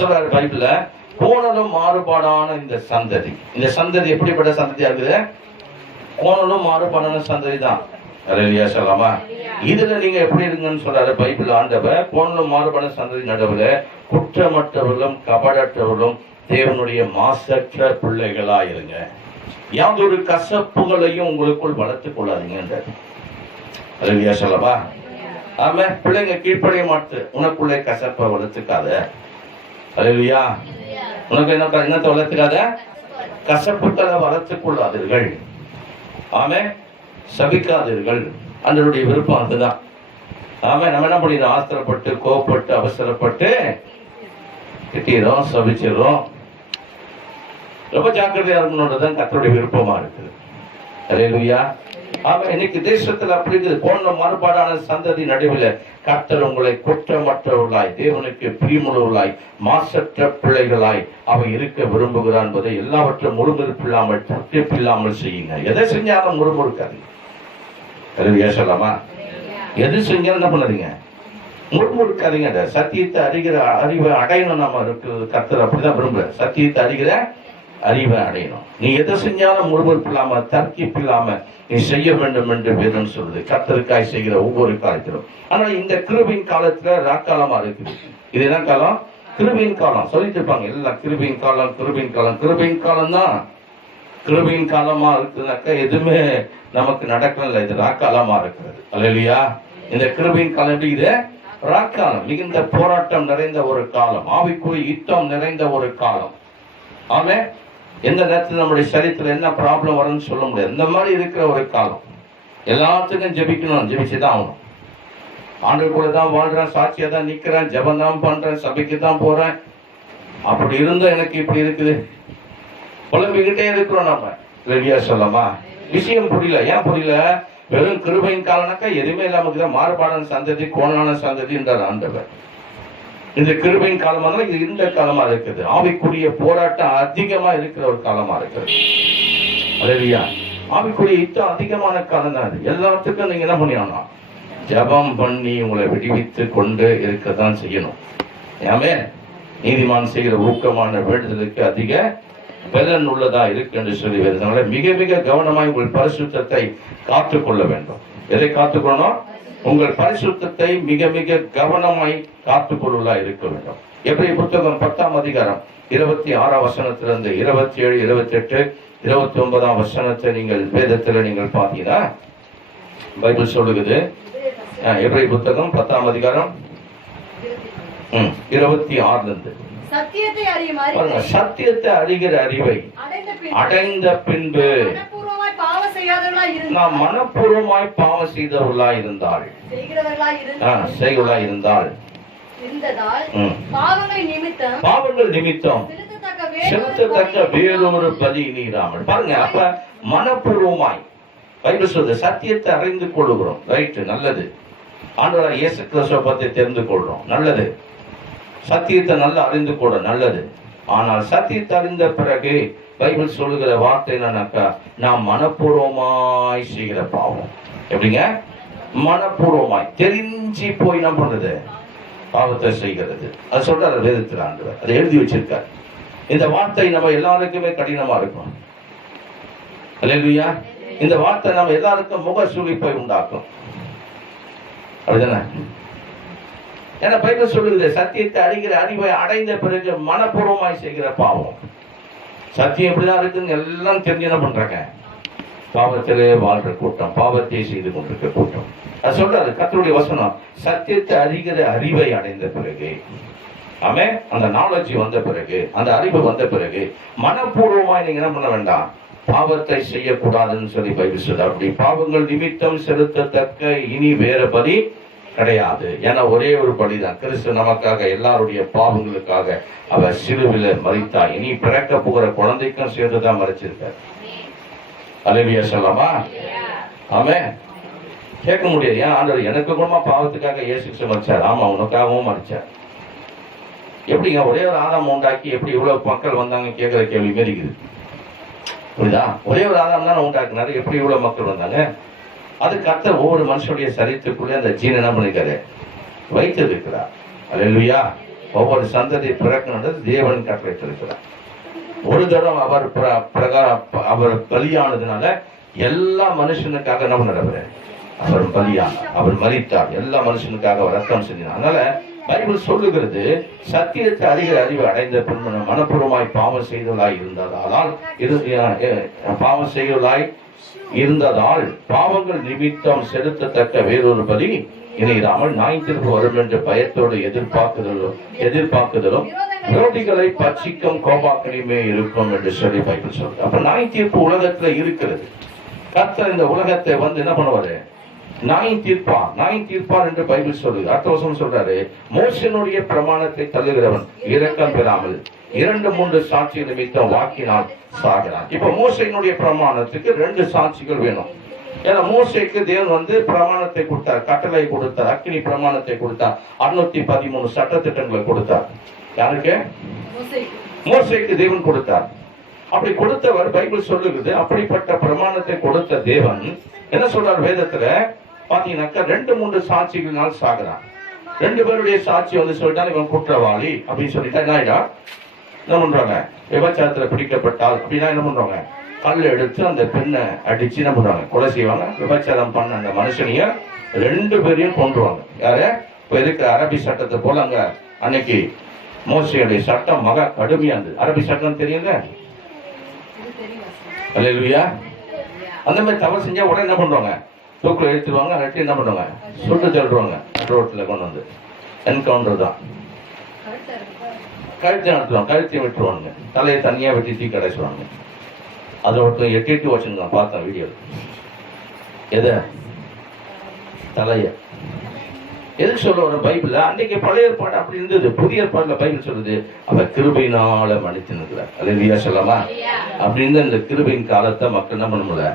சொல்றாரு பைபிள்ல? கோணலும் மாறுபாடான இந்த சந்ததி எப்படிப்பட்ட சந்ததியா இருக்குது? கோணலும் மாறுபாடான சந்ததி தான். அல்லேலூயா சொல்லலாமா? இதுல நீங்க எப்படி இருங்கன்னு சொல்றாரு பைபிள் ஆண்டவர். கோணலும் மாறுபாடான சந்ததி நடுவுல குற்றமற்றவர்களும் கபடற்றவர்களும் தேவனுடைய மாசற்ற பிள்ளைகளா இருங்க. யாதொரு கசப்புகளையும் உங்களுக்குள் வளர்த்துக் கொள்ளாதீங்க. அல்லேலூயா சொல்லலாமா? ஆமா. பிள்ளைங்க கீழ்ப்படைய மாட்டு, உனக்குள்ளே கசப்பை வளர்த்துக்காத. அல்லேலூயா. உனக்கு என்னத்தை வளர்த்துக்காத, கசப்புக்களை வளர்த்துக் கொள்ளாதீர்கள். ஆமே. சபிக்காதீர்கள். அதனுடைய விருப்பம் அதுதான். ஆமே. நம்ம என்ன பண்ணிடுறோம், ஆத்திரப்பட்டு கோபப்பட்டு அவசரப்பட்டு திட்டிடுறோம், சபிச்சிடுறோம். ரொம்ப ஜாக்கிரதையா இருக்கணும்ன்றதுதான் கர்த்தருடைய விருப்பமா இருக்குது. அல்லேலூயா. ஆமா. இன்னைக்கு தேசத்துல அப்படி இருக்குது. கோணலும் மாறுபாடான சந்ததி நடுவில் கர்த்தர் உங்களை குற்றமற்றவர்களாய், தேவனுக்கு பிரியமுள்ளவர்களாய், மாசற்ற பிள்ளைகளாய் அவை இருக்க விரும்புகிறார் என்பதை எல்லாவற்றும் முறுமுறுப்பில்லாமல் தர்க்கிப்பில்லாமல் செய்யுங்க. எதை செஞ்சாலும் முறுமுறுக்காது. சொல்லலாமா? எது செஞ்சாலும் என்ன பண்ணாதீங்க, முறுமுறுக்காதீங்க. சத்தியத்தை அறிவை அடையணும். நம்ம கர்த்தர் அப்படிதான் விரும்புற. சத்தியத்தை அறிகிற அறிவை அடையணும். நீ எதை செஞ்சாலும் முறுமுறுப்பில்லாம தர்க்கிப்பில்லாம நீ செய்ய வேண்டும் என்று வேதம் சொல்லுது. கர்த்தருக்காய் செய்கிற ஒவ்வொரு காலத்திலும். ஆனா இந்த கிருபையின் காலத்துல ராக்காலமா இருக்குது. இது என்ன காலம்? கிருபையின் காலம் சொல்லிட்டு இருப்பாங்க எல்லாம். கிருபையின் காலம், கிருபையின் காலம், கிருபையின் காலம் தான். கிருபையின் காலமா இருக்குனாக்கா எதுவுமே நமக்கு நடக்கல. இது ராக்காலமா இருக்கிறது. அல்லேலூயா. இந்த கிருபையின் காலம் எப்படி? இது ராக்காலம், மிகுந்த போராட்டம் நிறைந்த ஒரு காலம், ஆவிக்குரிய யுத்தம் நிறைந்த ஒரு காலம். ஆமே. எந்த நேரத்தில் நம்முடைய சரீரத்தில் என்ன ப்ராப்ளம் வரும்னு சொல்ல முடியாது. இந்த மாதிரி இருக்கிற ஒரு காலம். எல்லாத்துக்கும் ஜெபிக்கணும், ஜெபிச்சுதான் ஆகணும். ஆண்டு கூட தான் வாழ்றேன், சாட்சியா தான் நிக்கிறேன், ஜெபம் தான் பண்றேன், சபைக்கு தான் போறேன். அப்படி இருந்தும் எனக்கு இப்படி இருக்குது, புலம்பிக்கிட்டே இருக்கிறோம். நம்ம ரெடியா சொல்லமா? விஷயம் புரியல. ஏன் புரியல? வெறும் கிருபையின் காலனாக்கா எதுவுமே இல்லாம மாறுபாடான சந்ததி, கோணான சந்ததி என்றார் ஆண்டவர். இந்த கிருபையின் காலமா தான் இது இந்த காலமா இருக்குது. ஆவிக்குரிய போராட்டம் அதிகமா இருக்கிற ஒரு காலமா இருக்குது. அல்லேலூயா. ஆவிக்குரிய யுத்தம் அதிகமான காலம் தான் அது. எல்லாத்துக்கும் நீங்க என்ன பண்ணிடணும்? ஜபம் பண்ணி உங்களை விடுவித்து கொண்டு இருக்கதான் செய்யணும். ஏமே நீதிமான் செய்கிற ஊக்கமான வேண்டுதலுக்கு அதிக பலன் உள்ளதா இருக்கு என்று சொல்லி வருதுனால மிக மிக கவனமாய் உங்கள் பரிசுத்தத்தை காத்துக்கொள்ள வேண்டும். எதை காத்துக்கொள்ளணும்? உங்கள் பரிசுத்தத்தை மிக மிக கவனமாய் காத்துக்கொள்ளா இருக்க வேண்டும். எப்படி புத்தகம் 10ஆம் அதிகாரம் 26ஆம் வசனத்திலிருந்து 27, 28, 29ஆம் வசனத்தை நீங்கள் வேதத்தில் நீங்கள் பார்த்தீங்கன்னா பைபிள் சொல்லுகிறது. எப்படி புத்தகம் 10ஆம் அதிகாரம் 26 சத்தியத்தை அறிகிற அறிவை அடைந்த பின்பு நாம் மனப்பூர்வமாய் பாவம் செய்தவர்களாய் இருந்தால் பாவங்கள் நிமித்தம் செலுத்தத்தக்க வேறொரு பலி நீராமல். பாருங்க, அப்ப மனப்பூர்வமாய் பைபிள் சொல்றது சத்தியத்தை அறிந்து கொள்கிறோம். ரைட், நல்லது. ஆண்டவராகிய இயேசு கிறிஸ்துவை பற்றி தெரிந்து கொள்றோம், நல்லது. சத்தியத்தை நல்லா அறிந்து கொள்ள, நல்லது. ஆனால் சத்தியத்தை அறிந்த பிறகு பைபிள் சொல்லுகிற வார்த்தை என்னன்னாக்கா, நாம் மனப்பூர்வமாய் செய்கிற பாவம். எப்படிங்க? மனப்பூர்வமாய் தெரிஞ்சு போய் என்ன பண்றது? பாவத்தை செய்கிறது. அது சொல்றாரு வேதத்தில் ஆண்டவர், அதை எழுதி வச்சிருக்காரு. இந்த வார்த்தை நம்ம எல்லாருக்குமே கடினமா இருக்கும். அல்லேலூயா. இந்த வார்த்தை நம்ம எல்லாருக்கும் முக சுளிப்பை உண்டாக்கும். அப்படிதானே? ஏன்னா பைபிள் சொல்லுகிறது சத்தியத்தை அறிகிற அறிவை அடைந்த பிறகு மனப்பூர்வமாய் செய்கிற பாவம். சத்தியம் எப்படிதான் இருக்குன்னு எல்லாம் தெரிஞ்சு என்ன பண்றாங்க? பாவத்திலே வாழ்ற கூட்டம், பாவத்தை செய்து கொண்டிருக்க கூட்டம். அது சொல்றாரு கர்த்தருடைய வசனம், சத்தியத்தை அறிகிற அறிவை அடைந்த பிறகு, ஆமே, அந்த நாலேஜ் வந்த பிறகு, அந்த அறிவு வந்த பிறகு மனப்பூர்வமாய் நீங்க என்ன பண்ண வேண்டாம்? பாவத்தை செய்யக்கூடாதுன்னு சொல்லி பைபிள் சொல்றாரு. அப்படி பாவங்கள் நிமித்தம் செலுத்தத்தக்க இனி வேற பலி கிடையாது. ஏன்னா ஒரே ஒரு பலிதான். கிறிஸ்து நமக்காக எல்லாருடைய பாவங்களுக்காக அவர் சிலுவில மரித்தார். இனி பிறக்க போகிற குழந்தைக்கும் சேர்ந்துதான் மறைச்சிருக்கார். அல்லேலூயா சொல்லலாமா? ஆமே. கேட்க முடியாது. ஏன் ஆண்டவர் எனக்கு குணமா பாவத்துக்காக இயேசு மரிச்சார்? ஆமா, உனக்காகவும் மரிச்சார். எப்படிங்க ஒரே ஒரு ஆதாம் உண்டாக்கி எப்படி இவ்வளவு மக்கள் வந்தாங்க கேட்கிற கேள்வி மாரிக்குது. புரியுதா? ஒரே ஒரு ஆதாம் தான் உண்டாக்குனாரு, எப்படி இவ்வளவு மக்கள் வந்தாங்க? அது கர்த்தர் ஒவ்வொரு மனுஷனுடைய சரீரத்துக்குள்ளே அந்த ஜீன் என்ன பண்ணிருக்காரு? வைத்து இருக்கிறார். அல்லேலூயா. ஒவ்வொரு சந்ததி பிறக்கணுன்றது தேவன் கட்டளையிட்டிருக்கிறார். ஒரு தரம் அவர் பலியானதுனால எல்லா மனுஷனுக்காக என்ன பண்ணார்? அவர் பலியானார், அவர் மரித்தார், எல்லா மனுஷனுக்காக அவர் ரத்தம் செஞ்சினார். அதனால பைபிள் சொல்லுகிறது சத்தியத்தை அறிகிற அறிவு அடைந்த பின்பு மனப்பூர்வமாய் பாவம் செய்தவளாய் இருந்ததால் பாவங்கள் நிமித்தம் செலுத்தத்தக்க வேறொரு பலி இணையிராமல் ஞாயிற்றிற்கு வரும் என்ற பயத்தோடு எதிர்பார்க்குதலும் விரோதிகளை பட்சிக்கும் கோபாக்களையுமே இருக்கும் என்று சொல்லி பைபிள் சொல்றது. அப்ப ஞாயிற்றிற்கு உலகத்துல இருக்கிறது. கர்த்தர் இந்த உலகத்தை வந்து என்ன பண்ணுவாரு? நியாயம் தீர்ப்பார் என்று பைபிள் சொல்லுது. அடுத்த வசனம் சொல்றாரு, மோசனுடைய பிரமாணத்தை தள்ளுகிறவன் இரக்கம் பெறாமல் 2-3 சாட்சிகள் நிமித்தம் வாக்கினால் சாகிறான். இப்ப மோசையினுடைய பிரமாணத்துக்கு 2 சாட்சிகள் வேணும். ஏன்னா மோசைக்கு தேவன் வந்து பிரமாணத்தை கொடுத்தார், கட்டளை கொடுத்தார், அக்கினி பிரமாணத்தை கொடுத்தார், 613 சட்டத்திட்டங்களை கொடுத்தார். யாருக்கு? மோசைக்கு தேவன் கொடுத்தார். அப்படி கொடுத்தவர் பைபிள் சொல்லுகிறது. அப்படிப்பட்ட பிரமாணத்தை கொடுத்த தேவன் என்ன சொல்றார் வேதத்துல பாத்தீங்கன்னாக்கா 2-3 சாட்சிகளினால் சாகிறான். 2 பேருடைய சாட்சி வந்து சொல்லிட்டா இவன் குற்றவாளி அப்படின்னு சொல்லிட்டா என்ன பண்றாங்க? விபச்சாரத்துல பிடிக்கப்பட்டால் அப்படின்னா என்ன பண்றாங்க? கல் எடுத்து அந்த பெண்ணை அடிச்சு என்ன பண்றாங்க? கொலை செய்வாங்க. விபச்சாரம் பண்ண அந்த மனுஷனைய 2 பேரையும் கொண்டுருவாங்க. யாரு? இப்ப இருக்கிற அரபி சட்டத்தை போல அங்க அன்னைக்கு மோசையுடைய சட்டம் மகா கடுமையா இருந்தது. அரபி சட்டம் தெரியல. அல்லேலூயா. அந்த மாதிரி தவறு செஞ்சா உடனே என்ன பண்ணுவாங்க, தூக்கில் எழுத்துருவாங்க, அல்லாட்டி என்ன பண்ணுவாங்க, சுட்டு தள்ளுவாங்க. ரோட்டில் கொண்டு வந்து என்கவுண்டர் தான். கழுத்தை நடத்துவாங்க, கழுத்தையும் விட்டுருவாங்க, தலையை தனியாக வெட்டி தூக்கி கடைச்சுவாங்க. அதில் ஒருத்தர் 8 வச்சுருந்தான், பார்த்தேன் வீடியோ. எதை? தலையை. எதுக்கு சொல்ல வர பைபிள்? அன்றைக்கு பழைய ஏற்பாடு அப்படி இருந்தது. புதிய ஏற்பாடுல பைபிள் சொல்லுது அவர் கிருபையினால மன்னித்திருக்கிறார். அல்லேலூயா சொல்லலாமா? அப்படி இருந்த இந்த கிருபையின் காலத்தை மக்கள் என்ன பண்ண முடியல,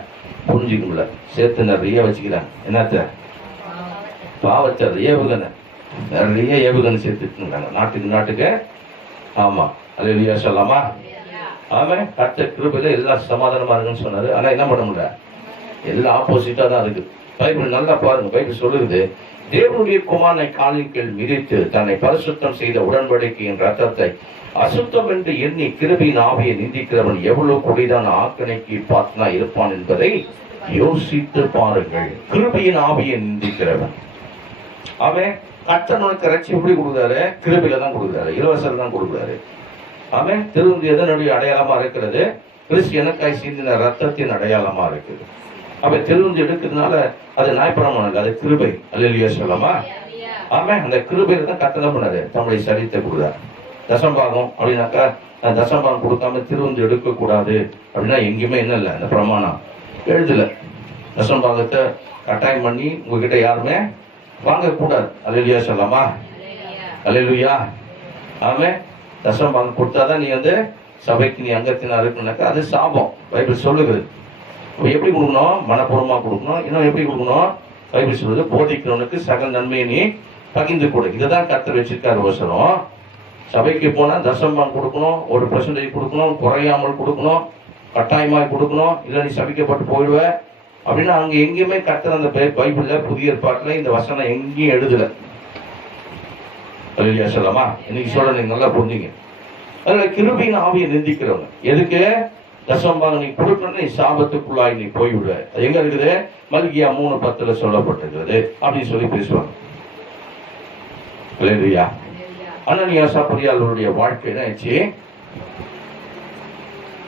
புரிஞ்சிக்க முடியல. சேர்த்து நிறைய வச்சுக்கிறாங்க. என்னத்த? பாவத்தை ஏவுகணை, நிறைய ஏவுகணை சேர்த்துட்டுங்கிறாங்க நாட்டுக்கு. ஆமா, அல்லேலூயா சொல்லலாமா? ஆமா, கர்த்தர் கிருபையில எல்லா சமாதானமா இருக்குன்னு சொன்னாரு. ஆனா என்ன பண்ண முடியல, எல்லாம் ஆப்போசிட்டா தான் இருக்கு. பைபிள் நல்லா பாருங்க. பைபிள் சொல்லுது, தேவனுடைய குமாரனை காலின் கீழ் மிதித்து தன்னை பரிசுத்தம் செய்த உடன்படிக்கையின் ரத்தத்தை அசுத்தம் என்று எண்ணி கிருபையின் ஆவியை நிந்திக்கிறவன் எவ்வளவு கொடிதான ஆக்கணைக்கு பாத்தனா இருப்பான் என்பதை யோசித்து பாருங்கள். கிருபையின் ஆவியை நிந்திக்கிறவன் அவன் கர்த்தர் உனக்கு ரட்சிப்பு எப்படி கொடுக்குறாரு? கிருபையில தான் கொடுக்குறாரு, இலவசம் தான் கொடுக்குறாரு. அவன் திருந்தி எதனுடைய அடையாளமா இருக்கிறது? கிறிஸ்து எனக்காய் சிந்தின ரத்தத்தின் அடையாளமா இருக்குது. அவ திருந்தி எடுக்கிறதுனால அது நியாயப்பிரமாணம் இல்லை, அது கிருபை. அல்லேலூயா சொல்லலாமா? ஆமா, அந்த கிருபையில தான் கர்த்தர் என்ன பண்ணாரு, தம்முடைய சரீரத்தை கொடுக்குறாரு. தசம்பாகம் அப்படின்னாக்கா, தசம்பாகம் கொடுக்காம திருந்தி எடுக்க கூடாது அப்படின்னா எங்கேயுமே என்ன இல்லை, அந்த பிரமாணம் எழுதல. தசம்பாகத்தை கட்டாயம் பண்ணி உங்ககிட்ட யாருமே வாங்கக்கூடாது. அல்லேலூயா சொல்லலாமா? அல்லேலூயா. ஆமே, தசம்பாகம் கொடுத்தாதான் நீ வந்து சபைக்கு நீ அங்கத்தினா இருக்குனாக்கா அது சாபம். பைபிள் சொல்லுகிறது. எப்படி கொடுக்கணும்? மனப்பூர்வமா கொடுக்கணும். இன்னும் எப்படி கொடுக்கணும்? பைபிள் சொல்லுது, போதிக்கிறவனுக்கு சகல நன்மையை நீ பகிர்ந்து கொடு. இதைதான் கர்த்தர் வச்சிருக்காரு. அவசரம் சபைக்கு போனா தசம்பாகம் கொடுக்கணும், 1% கொடுக்கணும், குறையாமல் கொடுக்கணும், கட்டாயமாக கொடுக்கணும். இல்லை நீ சபிக்கப்பட்டு போயிடுவ அப்படின்னா அங்க எங்கேயுமே கர்த்தர் அந்த பைபிள்ல புதிய ஏற்பாட்டுல இந்த வசனம் எங்கேயும் எழுதல. அல்லேலூயா சொல்லலாமா? இன்னைக்கு சொல்ல நீங்க நல்லா புரிஞ்சுங்க. அதுல கிருபையின் ஆவியை நிந்திக்கிறவங்க எதுக்கு? தசம்பாகம் நீ கொடுக்கணும், நீ சாபத்துக்குள்ளாய் நீ போய்விடுவ. அது எங்க இருக்குது? மல்கியா 3:10 சொல்லப்பட்டிருக்கிறது அப்படின்னு சொல்லி பேசுவாங்க. அல்லேலூயா. அனனியா சப்பரியாளுடைய வாழ்க்கை என்ன ஆச்சு?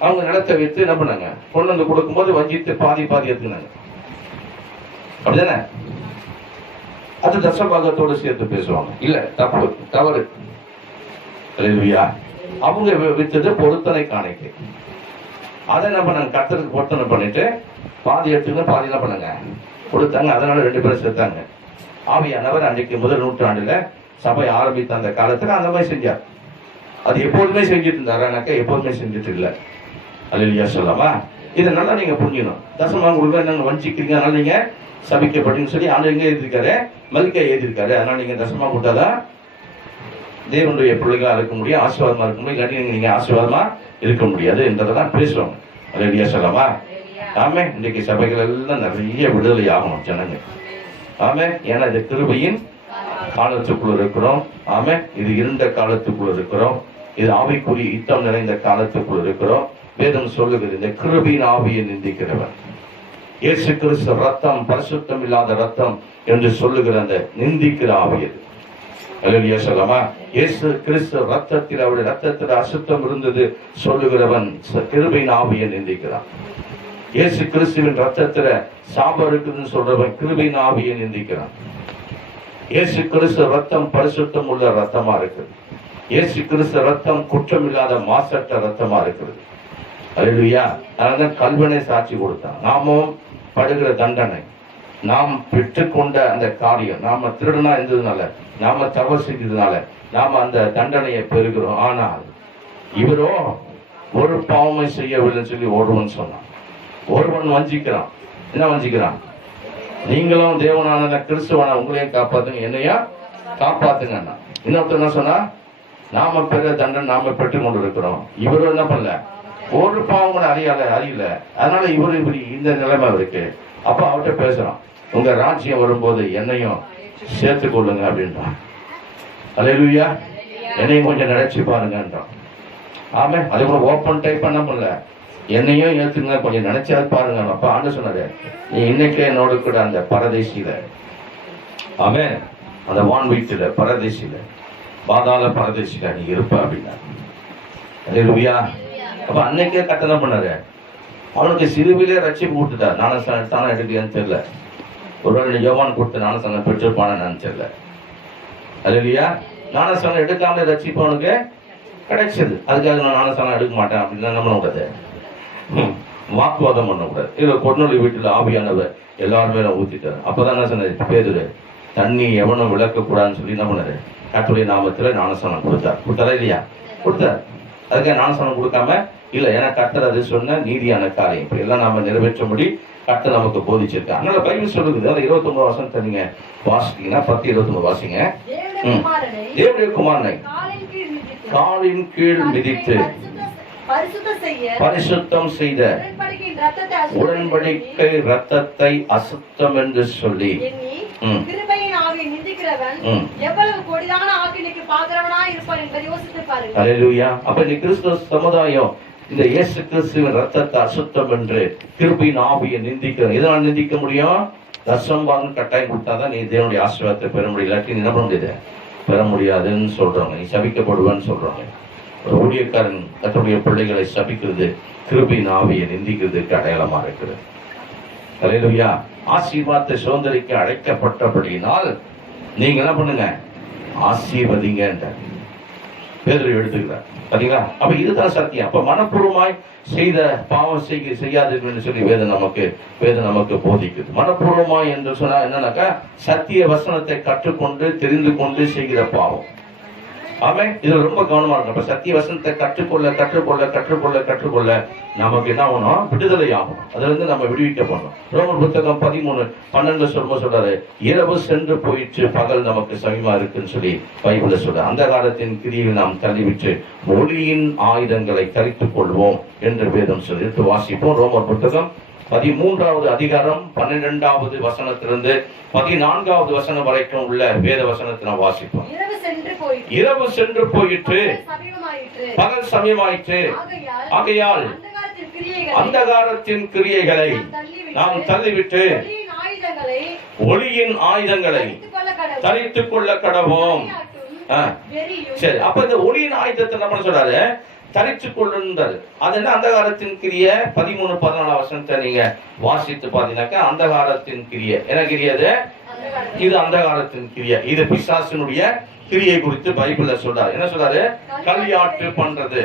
அவங்க நிலத்தை வைத்து என்ன பண்ணாங்க, கொண்டு வந்து கொடுக்கும்போது வஞ்சித்து பாதி எடுத்துனாங்க. அப்படிதானே? அது தசபாகத்தோடு சேர்த்து பேசுவாங்க. இல்ல, தவறு. அல்லேலூயா. அவங்க வித்தது பொருத்தனை காணிக்கை. அதை என்ன பண்ணாங்க, கர்த்தருக்கு பொருத்தனை பண்ணிட்டு பாதி எடுத்துக்கணும், பாதி என்ன பண்ணாங்க கொடுத்தாங்க. அதனால 2 பேரும் சேர்த்தாங்க. ஆவியானவர் அன்றைக்கு முதல் நூற்றாண்டுல சபை ஆரம்பித்த அந்த காலத்துல அந்த மாதிரி செஞ்சார். அது எப்போதுமே செஞ்சுட்டு இருந்தாரானாக்கா எப்போதுமே செஞ்சுட்டு இல்லை. அல்லேலூயா சொல்லலாமா? இதை நல்லா நீங்க புரிஞ்சுக்கணும். தசமாக கொடுக்க என்னங்க வஞ்சிக்கிறீங்க, அதனால நீங்க சபிக்கப்பட்டீங்கன்னு சொல்லி ஆண்டு எங்க எழுதியிருக்காரு, மல்கியா எழுதியிருக்காரு. அதனால நீங்க தசமா கொடுத்தாதான் தேவனுடைய பிள்ளைகளா இருக்க முடியும், ஆசீர்வாதமா இருக்க முடியும். இல்லாட்டி நீங்க ஆசீர்வாதமா இருக்க முடியாது என்றதான் பேசுவாங்க. அல்லேலூயா சொல்லலாமா? ஆமே, இன்றைக்கு சபைகள் எல்லாம் நிறைய விடுதலை ஆகணும் ஜனங்க. ஆமே, ஏன்னா இது கிருபையின் காலத்துக்குள்ள இருக்கிறோம். ஆமே, இது இருண்ட காலத்துக்குள்ள இருக்கிறோம். இது ஆவிக்குரிய யுத்தம் நிறைந்த காலத்துக்குள்ள இருக்கிறோம். வேதம் சொல்லுகிறது, இந்த கிருபையின் ஆவியை நிந்திக்கிறவர் இயேசு கிறிஸ்து ரத்தம் பரிசுத்தம் இல்லாத ரத்தம் என்று சொல்லுகிற அந்த நிந்திக்கிற ஆவியது. அல்லேலூயா சொல்லலாமா? இயேசு கிறிஸ்து ரத்தத்தில், அவருடைய ரத்தத்தில் அசுத்தம் இருந்தது சொல்லுகிறவன் கிருபையின் ஆவியை நிந்திக்கிறான். இயேசு கிறிஸ்துவின் ரத்தத்துல சாபம் இருக்குதுன்னு சொல்றவன் கிருபையின் ஆவியை நிந்திக்கிறான். இயேசு கிறிஸ்து ரத்தம் பரிசுத்தம் உள்ள ரத்தமா இருக்குது. இயேசு கிறிஸ்து ரத்தம் குற்றம் இல்லாத மாசற்ற ரத்தமா இருக்குது. அல்லேலூயா. அதனால்தான் கல்வனை சாட்சி கொடுத்தான். நாமும் படுகிற தண்டனை, நாம் பெற்றுக்கொண்ட அந்த காரியம், நாம திருடனா இருந்ததுனால, நாம தவறு செஞ்சதுனால நாம அந்த தண்டனையை பெறுகிறோம். ஆனால் இவரோ ஒரு பாவமை செய்யவில்லைன்னு சொல்லி ஒருவன் சொன்னான். ஒருவன் வஞ்சிக்கிறான். என்ன வஞ்சிக்கிறான்? நீங்களும் தேவனான கிறிஸ்துவான உங்களையும் காப்பாத்துங்க, என்னையா காப்பாத்துங்க. இன்னொருத்தர் என்ன சொன்னா, நாம பெற தண்டனை நாம பெற்றுக் கொண்டு இருக்கிறோம். இவரும் என்ன பண்ணல, ஒரு பாவம் கூட அறியல. அதனால இவரு இப்படி இந்த நிலைமை இருக்கு. அப்ப அவர்கிட்ட பேசுறான், உங்க ராஜ்யம் வரும்போது என்னையும் சேர்த்து கொள்ளுங்க அப்படின்றான். அல்லேலூயா. என்னையும் கொஞ்சம் நினைச்சு பாருங்கன்றான். ஆமே, அது கூட ஓப்பன் டைப் பண்ண முடியல. என்னையும் ஏத்துங்க, கொஞ்சம் நினைச்சா பாருங்க. அப்ப ஆண்டு சொன்னாரு, நீ இன்னைக்கே என்னோட கூட அந்த பரதேசியில, ஆமே, அந்த வான் வீட்டுல பரதேசியில பாதாள பரதேசில நீ இருப்ப அப்படின்னா. அல்லேலூயா. அப்ப அன்னைக்கே கட்டணம் பண்ணாரு. அவனுக்கு சிறுவிலே ரட்சிப்பு கொடுத்துட்டார். ஞானஸ்நானம் எடுத்தானா எடுக்கலையான்னு தெரியல. ஒருவேளை யோவான் கொடுத்த ஞானஸ்நானம் பெற்றிருப்பானு தெரியல. அல்லேலூயா. ஞானஸ்நானம் எடுக்காமலே ரட்சிப்பு அவனுக்கு கிடைச்சது. அதுக்காக நான் ஞானஸ்நானம் எடுக்க மாட்டேன் அப்படின்னு என்ன பண்ணக்கூடாது, வாக்குவாதம் பண்ணக்கூடாது. இதுல கொன்னொழி வீட்டுல ஆவியானவர் எல்லாருமே ஊத்திட்டாரு. அப்பதான் என்ன சொன்னாரு பேதுரு, தண்ணி எவனும் விளக்க கூடாதுன்னு சொல்லி என்ன பண்ணாரு, கர்த்தருடைய நாமத்துல ஞானஸ்நானம் கொடுத்தாரா இல்லையா? கொடுத்தாரு. அதுக்காக ஞானஸ்நானம் கொடுக்காம இல்ல, ஏன்னா கர்த்தர் அது சொன்ன நீதியான காரியம் இப்படி எல்லாம் நாம நிறைவேற்றும்படி கர்த்தர் நமக்கு போதிச்சிருக்காங்க. அதனால பைபிள் சொல்லுது, அதை 29 வருஷத்தை நீங்க வாசிட்டீங்கன்னா 10:29 வாசிங்க. தேவனுடைய குமாரனை காலின் கீழ் மிதித்து பரிசுத்தம் செய்த உடன்படிக்கை ரத்தத்தை அசுத்தம் என்று சொல்லி அல்லேலூயா. அப்ப இந்த கிறிஸ்துவ சமுதாயம் இந்த இயேசு கிறிஸ்துவின் ரத்தத்தை அசுத்தம் என்று கிருபையின் ஆவியை நிந்திக்கிறோம். எதனால் நிந்திக்க முடியும்? தசம்பாகம் கட்டாயம் கொடுத்தாதான் நீ தேவனுடைய ஆசீர்வாதத்தை பெற முடியும். இல்லாட்டி என்ன பண்ண முடியாது, பெற முடியாதுன்னு சொல்றாங்க. நீ சபிக்கப்படுவான்னு சொல்றாங்க. ஒரு ஊழியக்காரன் கர்த்தருடைய பிள்ளைகளை சபிக்கிறது கிருபையின் ஆவியை நிந்திக்கிறதுக்கு அடையாளமா இருக்கிறது. அல்லேலூயா. ஆசீர்வாதத்தை சுதந்திரிக்க அழைக்கப்பட்டபடியினால் நீங்க என்ன பண்ணுங்க, ஆசீர்வதிங்க பேதுரு எடுத்துக்கிறார். பாத்தீங்களா? அப்ப இதுதான் சத்தியம். அப்ப மனப்பூர்வமாய் செய்த பாவம் செய்யாதீர்கள் சொல்லி வேதம் நமக்கு போதிக்குது. மனப்பூர்வமாய் என்று சொன்னா என்னன்னாக்கா, சத்திய வசனத்தை கற்றுக்கொண்டு தெரிந்து கொண்டு செய்கிற பாவம். ஆமென். இது ரொம்ப கவனமா இருக்கும். அப்ப சத்திய வசனத்தை கற்றுக்கொள்ள நமக்கு என்ன ஆகணும், விடுதலை ஆகும். அதுல இருந்து நம்ம விடுவிக்கப்படணும். ரோமர் புத்தகம் 13:12 சொல்றாரு, இரவு சென்று போயிற்று, பகல் நமக்கு சமீபமா இருக்குன்னு சொல்லி பைபிள்ல சொல்றாரு. அந்த காலத்தின் கிரியை நாம் தள்ளிவிட்டு ஒளியின் ஆயுதங்களை தரித்துக் கொள்வோம் என்று வேதம் சொல்லி எடுத்து வாசிப்போம். ரோமர் புத்தகம் 13வது அதிகாரம் 12வது வசனத்திலிருந்து 14வது வசனம் வரைக்கும் உள்ள வேத வசனத்தை நாம் வாசிப்போம். இரவு சென்று போயிற்று, பகல் சமயமாயிற்று, ஆகையால் அந்தகாரத்தின் கிரியைகளை நாம் தள்ளிவிட்டு ஒளியின் ஆயுதங்களை தரித்துக் கொள்ள கடவோம். சரி, அப்ப இந்த ஒளியின் ஆயுதத்தை நம்ம சொல்றாரு தரித்துக் கொள்ளுங்கள். அது என்ன? அந்தகாரத்தின் கிரிய 13-14 வசனத்தை நீங்க வாசித்து பாத்தீங்கன்னாக்கா, அந்தகாரத்தின் கிரிய என்ன கிரியாது? இது அந்தகாரத்தின் கிரிய. இது பிசாசினுடைய கிரியை குறித்து பைபிள்ல சொல்றாரு. என்ன சொல்றாரு? களியாட்டு பண்றது.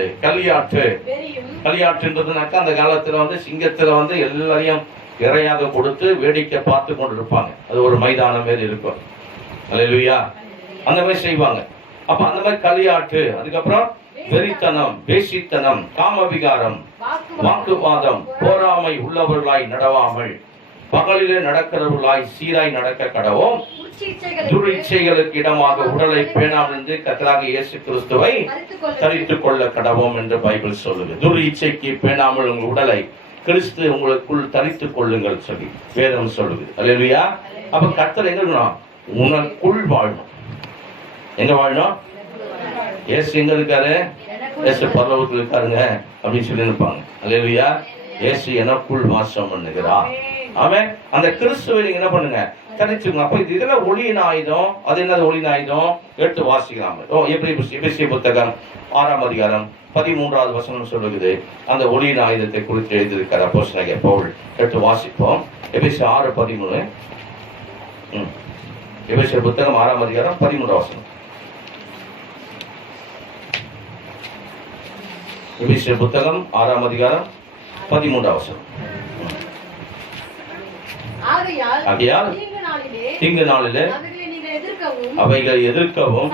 களியாட்டுன்றதுனாக்கா, அந்த காலத்துல சிங்கத்துல எல்லாரையும் இறையாக கொடுத்து வேடிக்கை பார்த்து கொண்டு இருப்பாங்க. அது ஒரு மைதானம் மாரி இருக்கும். அல்லேலூயா. அந்த மாதிரி செய்வாங்க. அப்ப அந்த மாதிரி களியாட்டு, அதுக்கப்புறம் வெறித்தனம், பேசித்தனம், காமவிகாரம், வாக்குவாதம், போராமை உள்ளவர்களாய் நடவாமல் பகலிலே நடக்கிறவர்களாய் சீராய் நடக்க கடவோம். துரிச்சைகளுக்கு இடமாக உடலை பேணாமல் இருந்து கர்த்தராகிய இயேசு கிறிஸ்துவை தரித்துக் கொள்ள கடவோம் என்று பைபிள் சொல்லுது. துரிச்சைக்கு பேணாமல் உங்கள் உடலை கிறிஸ்து உங்களுக்குள் தரித்துக் கொள்ளுங்கள் சொல்லி வேதம் சொல்லுது. அல்லேலூயா. அப்ப கர்த்தர் எங்க இருக்கணும்? உனக்குள் வாழணும். எங்க வாழணும்? இயேசு எங்க இருக்காரு? இயேசு பரலோகத்தில் இருக்காருங்க அப்படின்னு சொல்லி இருப்பாங்க. அல்லேலூயா. இயேசு எனக்குள் வாசம் பண்ணுகிறார். ஆமென். அந்த கிறிஸ்துவை நீங்க என்ன பண்ணுங்க, தரிச்சுங்க. அப்ப இதெல்லாம் ஒளியின் ஆயுதம். அது என்னது ஒளியின் ஆயுதம்? எடுத்து வாசிக்கலாம். எபேசிய புத்தகம் 6ஆம் அதிகாரம் 13வது வசனம் சொல்லுகிறது. அந்த ஒளியின் ஆயுதத்தை குறித்து எழுதியிருக்கிற அப்போஸ்தலனாகிய பவுல். எடுத்து வாசிப்போம். எபேசியர் 6:13. எபேசியர் புத்தகம் 6ஆம் அதிகாரம் 13வது வசனம். எபேசியர் புத்தகம் 6ஆம் அதிகாரம் 13வது வசனம். ஆகையால் தீங்கு நாளிலே அவைகளை எதிர்க்கவும்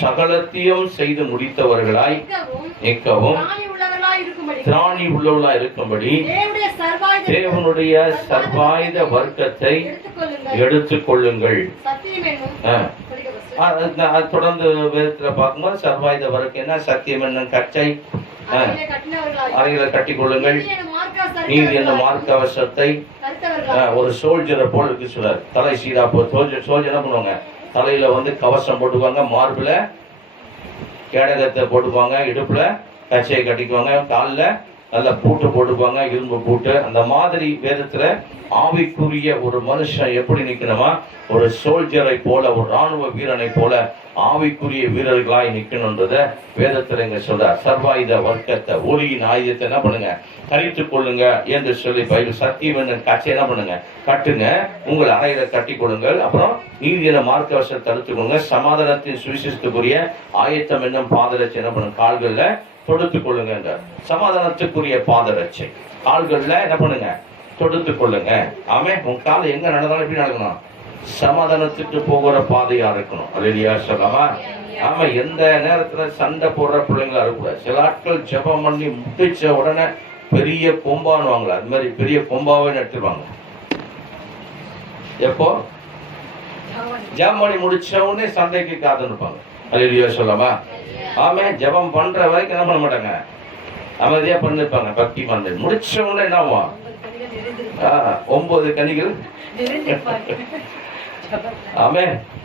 சகலத்தையும் செய்து முடித்தவர்களாய் நிற்கவும் திராணி உள்ளவர்களாய் இருக்கும்படி தேவனுடைய சர்வாயுத வர்க்கத்தை எடுத்துக் கொள்ளுங்கள். தொடர்ந்து வேதத்துல பார்க்கும்போது சர்வாயுத வர்க்கம் என்ன? சத்தியம் என்னும் கச்சை அறைகளை கட்டி கொள்ளுங்கள். நீதி என்ன மார்க்க அவசரத்தை ஒரு சோல்ஜரை போல இருக்கு சொல்றாரு. தலை சீரா சோல்ஜர் என்ன பண்ணுவாங்க? தலையில கவசம் போட்டுக்குவாங்க, மார்பில் கேடகத்தை போட்டுக்குவாங்க, இடுப்புல கச்சையை கட்டிக்குவாங்க, காலில் நல்ல பூட்டு போட்டுப்பாங்க, இரும்பு பூட்டு. அந்த மாதிரி வேதத்துல ஆவிக்குரிய ஒரு மனுஷன் எப்படி நிக்கணுமா, ஒரு சோல்ஜரை போல, ஒரு ராணுவ வீரனை போல ஆவிக்குரிய வீரர்களாய் நிக்கணும்ன்றத வேதத்துல இங்க சொல்றார். சர்வாயுத வர்க்கத்தை, ஒளியின் ஆயுதத்தை என்ன பண்ணுங்க, தரித்துக் கொள்ளுங்க என்று சொல்லி பைபிள். சத்தியம் என்ன காட்சி என்ன பண்ணுங்க, கட்டுங்க, உங்கள் அறையில கட்டி கொள்ளுங்கள். அப்புறம் நீதியில மார்க்க வசத்தை தடுத்துக் கொள்ளுங்க. சமாதானத்தின் சுவிசேஷத்துக்குரிய ஆயத்தம் என்னும் பாதரட்சை என்ன பண்ணுங்க, கால்கள்ல தொடுத்துக் கொள்ளுங்க. சமாதானத்துக்குரிய பாதரட்சை கால்கள்ல என்ன பண்ணுங்க, தொடுத்துக் கொள்ளுங்க. ஆமே, உங்க கால் எங்க நடந்தாலும் எப்படி நடக்கணும், சமாதானத்துக்கு போகிற பாதையா இருக்கணும். அல்லேலூயா சொல்லாமா. ஆமா, எந்த நேரத்துல சண்டை போடுற பிள்ளைங்களா இருக்கக்கூடாது. சில ஆட்கள் ஜெபம் பண்ணி முடிச்ச உடனே பெரிய கொம்பானுவாங்களா, அது மாதிரி பெரிய கொம்பாவே நட்டுருவாங்க. எப்போ ஜெபம் பண்ணி முடிச்ச உடனே சண்டைக்கு காத்துருப்பாங்க. அல்லேலூயா சொல்லாமா. ஆமே, ஜெபம் பண்ற வரைக்கும் என்ன பண்ண மாட்டாங்க, அமைதியா பண்ணிருப்பாங்க. பக்தி பண்ண முடிச்ச உடனே என்ன ஆகும், 9 கனிகள். ஆமே,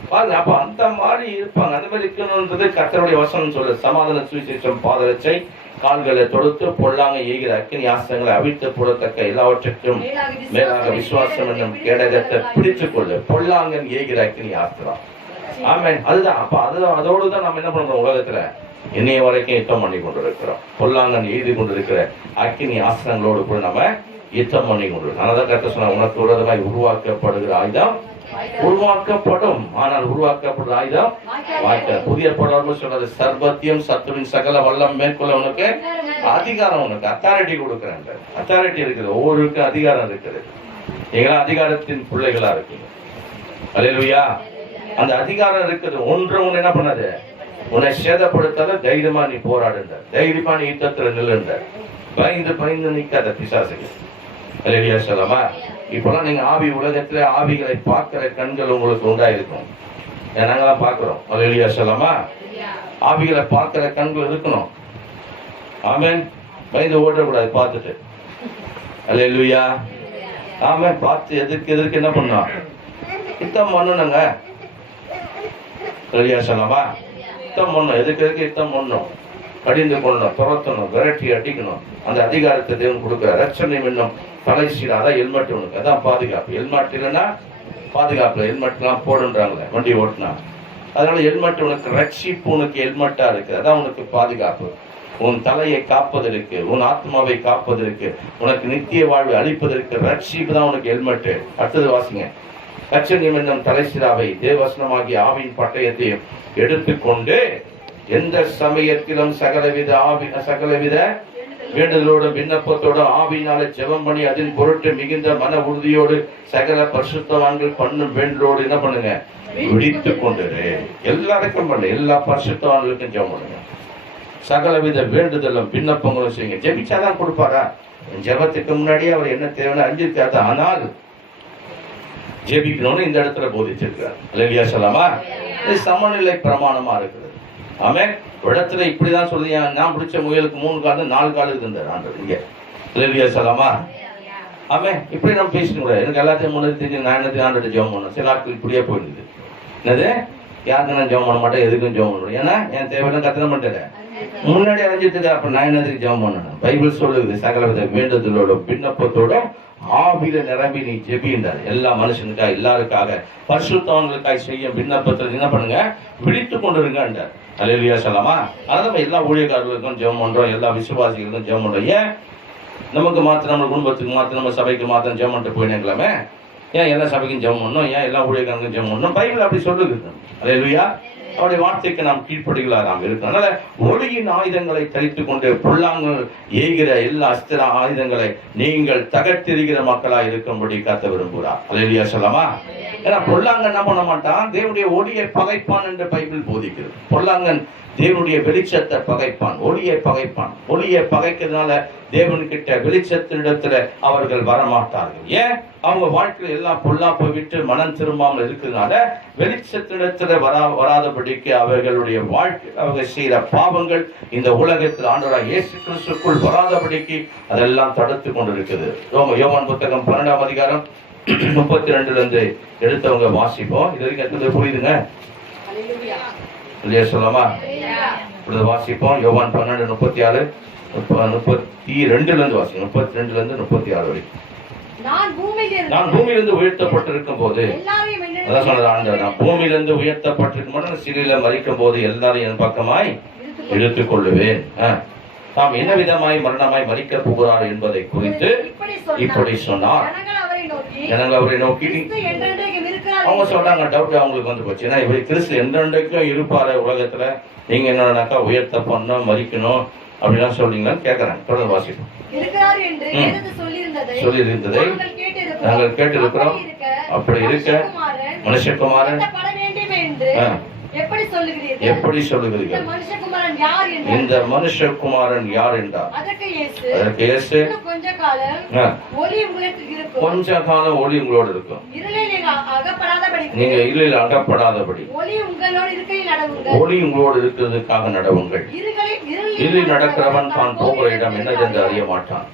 பாருங்க. அப்ப அந்த மாதிரி இருப்பாங்க. அந்த மாதிரி இருக்கணும்ன்றது கர்த்தருடைய வசனம் சொல்ல. சமாதான சுவிசேஷம் பாதரட்சை, கால்களை தொடுத்து பொல்லாங்க எய்கிற அக்கினி ஆஸ்திரங்களை அவிழ்த்து போடத்தக்க எல்லாவற்றுக்கும் மேலாக விசுவாசம் என்னும் கேடகத்தை பிடித்துக் கொள்ளு. பொல்லாங்கன் எய்கிற அக்கினி ஆஸ்திரம். ஆமே, அதுதான். அப்ப அதுதான், அதோடு தான் நம்ம என்ன பண்றோம், உலகத்துல இன்னைய வரைக்கும் யுத்தம் பண்ணி கொண்டிருக்கிறோம். பொல்லாங்கன் எழுதி கொண்டிருக்கிற அக்கினி ஆஸ்திரங்களோடு கூட நம்ம யுத்தம் பண்ணி கொண்டிருக்கிறோம். அதனாலதான் கர்த்தர் சொன்னார், உனக்கு விரோதமாய் உருவாக்கப்படுகிற ஆயுதம் உருவாக்கப்படும், ஆனால் உருவாக்கப்படுற ஆயுதம் வாய்க்க. புதிய படம் சொல்றது, சர்வத்தியம் சத்துவின் சகல வல்லம் மேற்கொள்ள உனக்கு அதிகாரம், உனக்கு அத்தாரிட்டி கொடுக்கிறேன். அத்தாரிட்டி இருக்குது, ஒவ்வொருக்கும் அதிகாரம் இருக்குது. நீங்களா அதிகாரத்தின் பிள்ளைகளா இருக்கீங்க. அல்லேலூயா. அந்த அதிகாரம் இருக்குது. ஒன்று என்ன பண்ணாது, உன்னை சேதப்படுத்தாத தைரியமா நீ போராடுன்ற, தைரியமா நீ யுத்தத்துல நில்லுன்ற, பயந்து நிக்காத பிசாசுக்கு. அல்லேலூயா சொல்லாமா. இப்பெல்லாம் நீங்க ஆவி உலகத்துல ஆவிகளை பார்க்கிற கண்கள் உங்களுக்கு உண்டாயிருக்கும். நாங்கெல்லாம் பார்க்கிறோம். அல்லேலூயா சொல்லாமா. ஆவிகளை பார்க்கிற கண்கள் இருக்கணும். ஆமென். பயந்து ஓடக்கூடாது பார்த்துட்டு. அல்லேலூயா. ஆமென். பார்த்து எதிர்க்கு என்ன பண்ணோம், யுத்தம் பண்ணணுங்க. அல்லேலூயா சொல்லாமா. யுத்தம் பண்ணணும், எதுக்கு யுத்தம் பண்ணணும், கடிந்து கொள்ளணும், துரத்தணும், விரட்டி அடிக்கணும். அந்த அதிகாரத்தை தேவன் கொடுக்கிறார். ரட்சணை என்னும் தலை சீரா, அதான் ஹெல்மெட் உனக்கு, அதான் பாதுகாப்பு. ஹெல்மெட் இல்லைன்னா பாதுகாப்பு. ஹெல்மெட்லாம் போடுன்றாங்களே வண்டி ஓட்டினா, அதனால ஹெல்மெட் உனக்கு ரட்சிப்பு, உனக்கு ஹெல்மெட்டா இருக்கு, அதான் உனக்கு பாதுகாப்பு. உன் தலையை காப்பதற்கு, உன் ஆத்மாவை காப்பதற்கு, உனக்கு நித்திய வாழ்வை அளிப்பதற்கு ரட்சிப்பு தான் உனக்கு ஹெல்மெட். அடுத்தது வாசிங்க. ரட்சணை என்னும் தலை சீராவை தேவசனமாகி ஆவியின் பட்டயத்தையும் எடுத்துக்கொண்டு எந்த சமயத்திலும் சகலவித வேண்டுதலோடு விண்ணப்பத்தோடு ஆவியினால ஜெபம் பண்ணி அதன் பொருட்டு மிகுந்த மன உறுதியோடு சகல பரிசுத்தவான்கள் பண்ணும் வேண்டலோடு என்ன பண்ணுங்க, விழித்துக் கொண்டு. எல்லாருக்கும் பண்ணு, எல்லா பரிசுத்தவான்களுக்கும் ஜெபம் பண்ணுங்க. சகலவித வேண்டுதலும் விண்ணப்பங்களும் செய்யுங்க. ஜெபிச்சாதான் கொடுப்பாரா? ஜெபத்துக்கு முன்னாடியே அவர் என்ன தேவைன்னு அறிஞ்சிருக்காரு. ஆனால் ஜெபிக்கணும்னு இந்த இடத்துல போதிச்சிருக்காரு. அல்லேலூயா சொல்லாமா. இது சமநிலை பிரமாணமா இருக்குது. ஆமே, இடத்துல இப்படிதான் சொல்லி, நான் பிடிச்ச முயலுக்கு 3 கால் 4 கால் இருந்தார் ஆண்டவர் இங்க. அல்லேலூயா சொல்லாமா. ஆமே, இப்படி நம்ம பேசணும் கூட. எனக்கு எல்லாத்தையும் முன்னாடி தெரிஞ்சு நான் என்னத்தையும் ஆண்டோட ஜெபம் பண்ணேன். சில ஆட்கள் இப்படியே போயிருந்தது. என்னது, யாருக்கு நான் ஜெபம் பண்ண மாட்டேன், எதுக்கும் ஜெபம் பண்ணுவேன். ஏன்னா என் தேவையெல்லாம் கத்தன மாட்டேன், முன்னாடி அறிஞ்சிட்டு. அப்ப நான் என்னதுக்கு ஜெபம் பண்ணணும்? பைபிள் சொல்லுது, சகலவித வேண்டுதலோட விண்ணப்பத்தோட ஆவியில நிரம்பி நீ ஜெபின்றார். எல்லா மனுஷனுக்காக, எல்லாருக்காக, பரிசுத்தவான்களுக்காக செய்யும் விண்ணப்பத்தில் என்ன பண்ணுங்க, விழித்துக் கொண்டிருங்கன்றார். அல்லேலூயா சொல்லாமா. அதனால நம்ம எல்லா ஊழியக்காரர்களுக்கும் ஜெபம் பண்றோம், எல்லா விசுவாசிகளுக்கும் ஜெபம் பண்றோம். ஏன் நமக்கு மாத்திரம், நம்ம குடும்பத்துக்கு மாத்திரம், நம்ம சபைக்கு மாத்திரம் ஜெபம் பண்ணிட்டு போயிடலாமே? ஏன் எல்லா சபைக்கும் ஜெபம் பண்ணணும்? ஏன் எல்லா ஊழியக்காரங்களுக்கும் ஜெபம் பண்ணணும்? பைபிள் அப்படி சொல்லுது. அல்லேலூயா. அவருடைய வார்த்தைக்கு நாம் கீழ்ப்படுகளா நாம் இருக்கோம். அதனால ஒளியின் ஆயுதங்களை தரித்துக் கொண்டு பொல்லாங்கள் ஏகிற எல்லா அஸ்திர ஆயுதங்களை நீங்கள் தகர்த்தெறிகிற மக்களா இருக்கும்படி காத்த விரும்புகிறார். அல்லேலூயா சொல்லாமா. ஏன்னா பொல்லாங்கன் என்ன பண்ண மாட்டான், தேவனுடைய ஒளியை பகைப்பான் என்று பைபிள் போதிக்கிறது. பொல்லாங்கன் தேவனுடைய வெளிச்சத்தை பகைப்பான், ஒளியை பகைப்பான். ஒளியை பகைக்கிறதுனால தேவன்கிட்ட வெளிச்சத்தினிடத்துல அவர்கள் வரமாட்டார்கள். ஏன்? அவங்க வாழ்க்கையில் எல்லாம் பொல்லாப்பை விட்டு மனம் திரும்பாமல் இருக்கிறதுனால வெளிச்சத்தினிடத்துல வராதபடிக்கு அவர்களுடைய வாழ்க்கை, அவங்க செய்யற பாவங்கள் இந்த உலகத்தில் ஆண்டவராகிய இயேசு கிறிஸ்துவுக்குள் வராதபடிக்கு அதெல்லாம் தடுத்து கொண்டிருக்குது. யோவான் புத்தகம் 12ஆம் அதிகாரம் 32 இருந்து எடுத்தவங்க வாசிப்போம். இது வரைக்கும் எத்தனை புரியுதுங்க? இல்லையா சொல்லாமா? வாசிப்போம். யோவான் 12:36 32 வாசிங்க. 32 36 வரைக்கும். நான் பூமியிலிருந்து உயர்த்தப்பட்டிருக்கும் போது, அதான் சொன்னது ஆண்டவர், நான் பூமியிலிருந்து உயர்த்தப்பட்டிருக்கும் போது சிறையில மறிக்கும் போது எல்லாரையும் என் பக்கமாய் இழுத்துக் கொள்ளுவேன். தாம் என்ன விதமாய் மரணமாய் மறிக்க போகிறார் என்பதை குறித்து இப்படி சொன்னார். ஜனங்கள் அவரை நோக்கி அவங்க சொல்றாங்க, டவுட் அவங்களுக்கு வந்து போச்சு. ஏன்னா இப்படி கிறிஸ்து என்றென்றைக்கும் இருப்பாரு உலகத்துல, நீங்க என்னன்னாக்கா உயர்த்தப்படணும் மறிக்கணும் அப்படிலாம் சொல்றீங்களான்னு கேட்கறாங்க. தொடர்ந்து வாசிப்போம். சொல்லியிருந்ததை நாங்கள் கேட்டிருக்கிறோம். அப்படி இருக்க மனுஷகுமாரன் எப்படி சொல்லுகிறீர்கள்? இந்த மனுஷகுமாரன் யார் என்றார். அதற்கு இயேசு, கொஞ்ச காலம் ஒளி உங்களோடு இருக்கும், நீங்க இருளில் அகப்படாதபடி ஒளி உங்களோடு இருக்கிறதுக்காக நடவுங்கள். இருளில் நடக்கிறவன் தான் போகிற இடம் என்னதென்று அறிய மாட்டான்.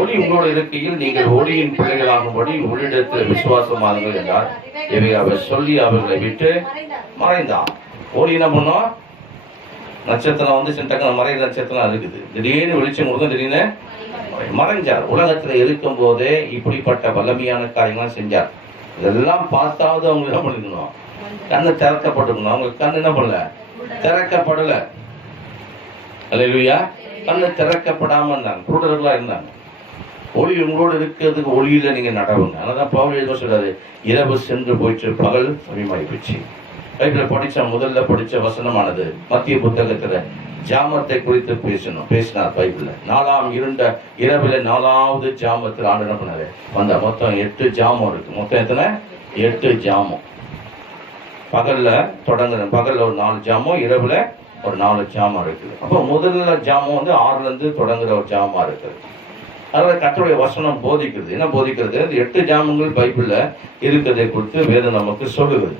ஒளி உங்களோடு இருக்கையில் நீங்கள் ஒளியின் பிள்ளைகளாகும்படி ஒளியிடத்தில் விசுவாசமாகுங்கள் என்றார். இவை அவர் சொல்லி அவர்களை விட்டு மறைந்தான். ஒளி என்ன பண்ணும்? நட்சத்திரம் வந்து சின்ன மறைந்த நட்சத்திரம் இருக்குது. திடீர்னு வெளிச்சம் கொடுக்கும், திடீர்னு மறைஞ்சார். உலகத்துல இருக்கும் போதே இப்படிப்பட்ட வல்லமையான காரியங்கள்லாம் செஞ்சார். இதெல்லாம் பார்த்தாவது அவங்க என்ன பண்ணிக்கணும்? கண்ணு திறக்கப்பட்டுக்கணும். அவங்க கண்ணு என்ன பண்ணல? திறக்கப்படல. அல்லேலூயா. கண்ணு திறக்கப்படாம இருந்தாங்க, குருடர்களா இருந்தாங்க. ஒளி உங்களோடு இருக்கிறதுக்கு ஒளியில நீங்க நடவுங்க. அதனால பவுல் எழுத சொல்றாரு, இரவு சென்று போயிட்டு பகல் சமயமாய் போச்சு. பைபிள முதல்ல படிச்ச வசனமானது மத்திய புத்தகத்துல ஜாமத்தை குறித்து பேசினார். பைபிள்ல 4ஆம் இரவுல 4வது ஜாமத்தில் ஆண்டு என்ன பண்ணாரு வந்த. மொத்தம் 8 ஜாமம் இருக்கு. மொத்தம் எத்தனை? 8 ஜாமம். பகல்ல தொடங்குற பகல்ல ஒரு 4 ஜாமம், இரவுல ஒரு 4 ஜாமம் இருக்குது. அப்போ முதல்ல ஜாமம் வந்து 6ல இருந்து தொடங்குற ஒரு ஜாமா இருக்குது. அதனால கர்த்தருடைய வசனம் போதிக்கிறது. என்ன போதிக்கிறது? 8 ஜாமங்கள் பைபிள்ல இருக்கிறதை குறித்து வேதம் நமக்கு சொல்லுகிறது.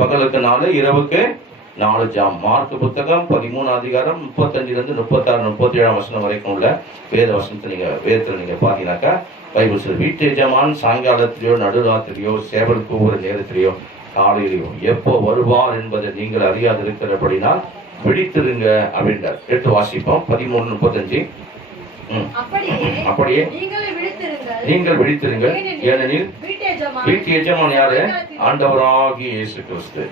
பகலுக்கு 4, இரவுக்கு 4 ஜாம். மார்க் புத்தகம் 13 அதிகாரம் 35 36 37 வசனம் வரைக்கும் உள்ள வேத வசனத்தை வேதத்துல நீங்க பாத்தீங்கன்னாக்கா பைபிள் சொல்லு, வீட்டு எஜமான் சாயங்காலத்திலேயோ நடுராத்திரியோ சேவல் கூவுற நேரத்திலேயோ காலையிலையோ எப்போ வருவார் என்பதை நீங்கள் அறியாது இருக்கிறபடினால் விழித்திருங்க அப்படின்றார். 8 வாசிப்போம். 13:35. அப்படியே நீங்கள் விழித்திருங்கள், ஏனெனில் வீட்டு எஜமான் யாரு? ஆண்டவராகிய இயேசு கிறிஸ்து.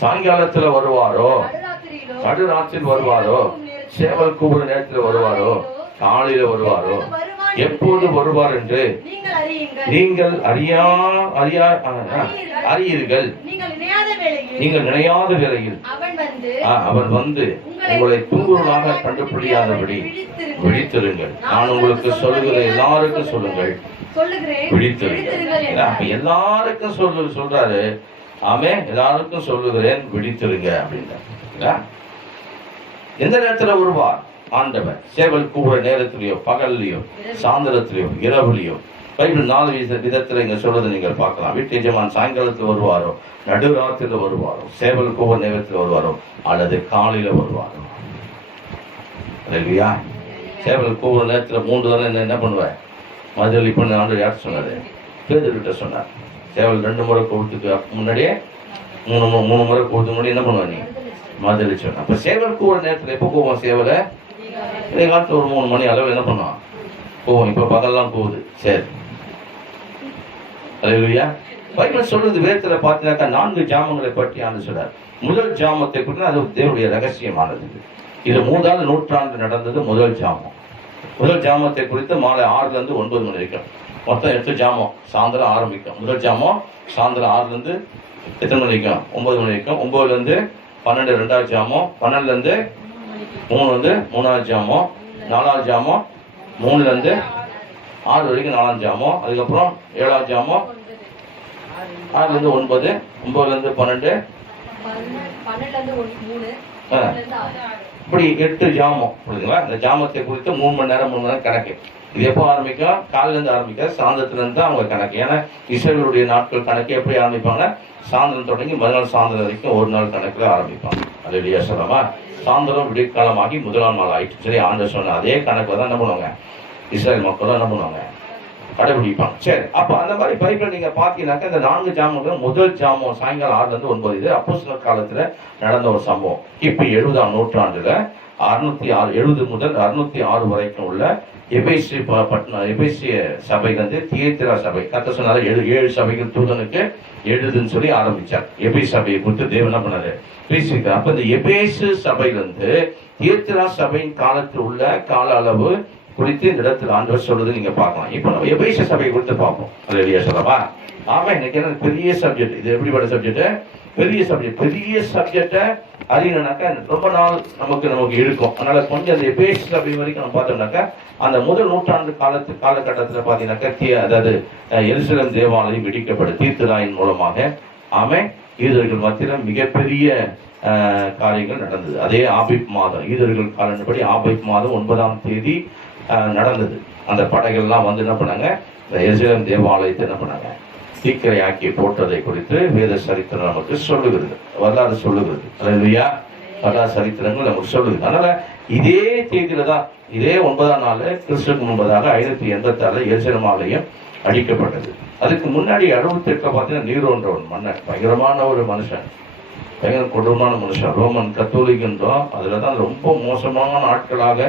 சாயங்காலத்துல வருவாரோ, நடுராத்திரியில் வருவாரோ, சேவல் கூவுற நேரத்தில் வருவாரோ, காலையில வருவாரோ, எப்போது வருவார் என்று நீங்கள் அறியீர்கள். நீங்கள் நினையாத வேளையில் அவர் வந்து உங்களை துன்புறுவதாக கண்டுபிடியாதபடி விழித்திருங்கள். நான் உங்களுக்கு சொல்லுகிற எல்லாருக்கும் சொல்லுங்கள், விழித்திருங்கள். அப்ப எல்லாருக்கும் சொல்றாரு. ஆமே, எல்லாருக்கும் சொல்லுகிறேன் விழித்திருங்க அப்படின்னா. எந்த நேரத்துல வருவார் ஆண்டவர்? சேவல் கூற நேரத்திலேயோ, பகல்லையோ, சாயந்தரத்திலேயோ, இரவுலையோ. பைபிள் 4 விதத்துல இங்க சொல்றதை நீங்கள் பார்க்கலாம். வீட்டு எஜமான் சாயங்காலத்தில் வருவாரோ, நடுராத்திரில வருவாரோ, சேவல் கூற நேரத்தில் வருவாரோ, அல்லது காலையில வருவாரோ. இல்லையா? சேவல் கூற நேரத்துல 3 தடவை என்ன பண்ணுவேன்? மதுரை பண்ண ஆண்டு யார் சொன்னாரு? பேதுருக்கிட்ட சொன்னார். சேவல் 2 முறை கூப்பிட்டுக்கு முன்னாடியே 3 முறை கூப்பிட்டு முன்னாடி என்ன பண்ணுவ நீ? மதுரை சொன்ன. அப்ப சேவல் கூற நேரத்துல எப்போ போவோம்? சேவலை இதே காலத்துல ஒரு 3 மணி அளவு என்ன பண்ணுவோம்? போவோம். இப்ப பகல்லாம் போகுது. சரி, அல்லேலூயா. பைபிள் சொல்றது வேதத்துல பார்த்தீங்கன்னாக்கா 4 ஜாமங்களை பற்றி ஆண்டு சொல்றார். முதல் ஜாமத்தை குறித்து அது தேவனுடைய ரகசியமானது. இது 3ஆம் நூற்றாண்டு நடந்தது. முதல் ஜாமத்தை குறித்து மாலை 6ல இருந்து 9 மணி வரைக்கும் மொத்தம் 8 ஜாமம் சாயந்தரம் ஆரம்பிக்கும். முதல் ஜாமம் சாயந்தரம் 6ல இருந்து எத்தனை மணி வரைக்கும்? 9 மணி வரைக்கும். 9ல இருந்து 12 2வது ஜாமம், 12ல இருந்து 3 வந்து 3வது ஜாமம், 4வது ஜாமம் 3ல இருந்து 6 வரைக்கும் 4வது ஜாமம். அதுக்கப்புறம் 7வது ஜாமம் 6ல இருந்து 9, 9ல இருந்து 12, இப்படி 8 ஜாமம். புரியுதுங்களா? இந்த ஜாமத்தை குறித்து 3 மணி நேரம் கணக்கு. இது எப்போ ஆரம்பிக்கும்? காலையில இருந்து ஆரம்பிக்க, சாயந்தரத்துல இருந்து தான் அவங்க கணக்கு. ஏன்னா இஸ்ரவேலுடைய நாட்கள் கணக்கு எப்படி ஆரம்பிப்பாங்க? சாயந்தரம் தொடங்கி மறுநாள் சாயந்தரம் வரைக்கும் ஒரு நாள் கணக்குல ஆரம்பிப்பாங்க. அது இல்லையா சொல்லமா? சாயந்தரம் விடிக்காலமாகி முதலாம் நாள் ஆயிடுச்சு. சரி, ஆண்டு சொன்ன அதே கணக்குல தான் என்ன பண்ணுவாங்க? இஸ்ரேல் மக்களும் என்ன பண்ணுவாங்க? கடைபிடிப்பாங்க. சரி, அப்ப அந்த மாதிரி பைபிள் நீங்க பாத்தீங்கன்னாக்கா இந்த 4 ஜாமங்கள் முதல் ஜாமம் சாயங்காலம் 6 to 9 இது அப்போஸ்தலர் காலத்துல நடந்த ஒரு சம்பவம். கிபி 70ஆம் நூற்றாண்டுல 606 முதல் 606 வரைக்கும் உள்ள எபேசிய சபை வந்து தியேத்திரா சபை. கர்த்தர் சொன்னாரு 7 சபைகள் தூதனுக்கு எழுதுன்னு சொல்லி ஆரம்பிச்சார். எபேசு சபையை குறித்து தேவன் என்ன பண்ணாரு பேசியிருக்காரு. அப்ப இந்த எபேசு சபையிலிருந்து தியேத்திரா சபையின் காலத்தில் உள்ள கால அளவு குறித்து இந்த இடத்துல ஆண்டவர் சொல்றது நீங்க பார்க்கலாம். இப்போ நம்ம எபேசு சபையை குறித்து பார்ப்போம். அல்லேலூயா சொல்லவா? ஆமா, இன்னைக்கு என்ன பெரிய சப்ஜெக்ட் இது. எப்படிப்பட்ட சப்ஜெக்ட்? பெரிய சப்ஜெக்ட். பெரிய சப்ஜெக்ட அறியணும்னாக்கா ரொம்ப நாள் நமக்கு இருக்கும். அதனால கொஞ்சம் அந்த எபேசு சபை வரைக்கும் நம்ம பார்த்தோம்னாக்கா அந்த முதல் நூற்றாண்டு காலகட்டத்தில் பார்த்தீங்கன்னாக்கா அதாவது எருசலேம் தேவாலயம் இடிக்கப்படும் தீர்த்தராயின் மூலமாக. ஆமே, யூதர்கள் மத்தியில் மிகப்பெரிய காரியங்கள் நடந்தது. அதே ஆபிப் மாதம் யூதர்கள் காலப்படி ஆபிப் மாதம் 9ஆம் தேதி நடந்தது. அந்த படைகள்லாம் வந்து என்ன பண்ணாங்க, எருசலேம் தேவாலயத்தை என்ன பண்ணாங்க, தீக்கிரையாக்கி போட்டதை குறித்து வேத சரித்திரம் நமக்கு சொல்லுகிறது, வரலாறு சொல்லுகிறது. அல்லேலூயா, வரலாறு சரித்திரங்கள் நமக்கு சொல்லுது. அதனால இதே தேதியில தான், இதே 9ஆம் நாள் கிறிஸ்துவுக்கு முன்பதாக 586 எருசலேம் ஆலயம் அழிக்கப்பட்டது. அதுக்கு முன்னாடி 68 பார்த்தீங்கன்னா நீரோன்றவன் மன்னன், பயங்கரமான ஒரு மனுஷன், பயங்கர கொடூரமான மனுஷன். ரோமன் கத்தோலிக் என்றோம், அதுல தான் ரொம்ப மோசமான ஆட்களாக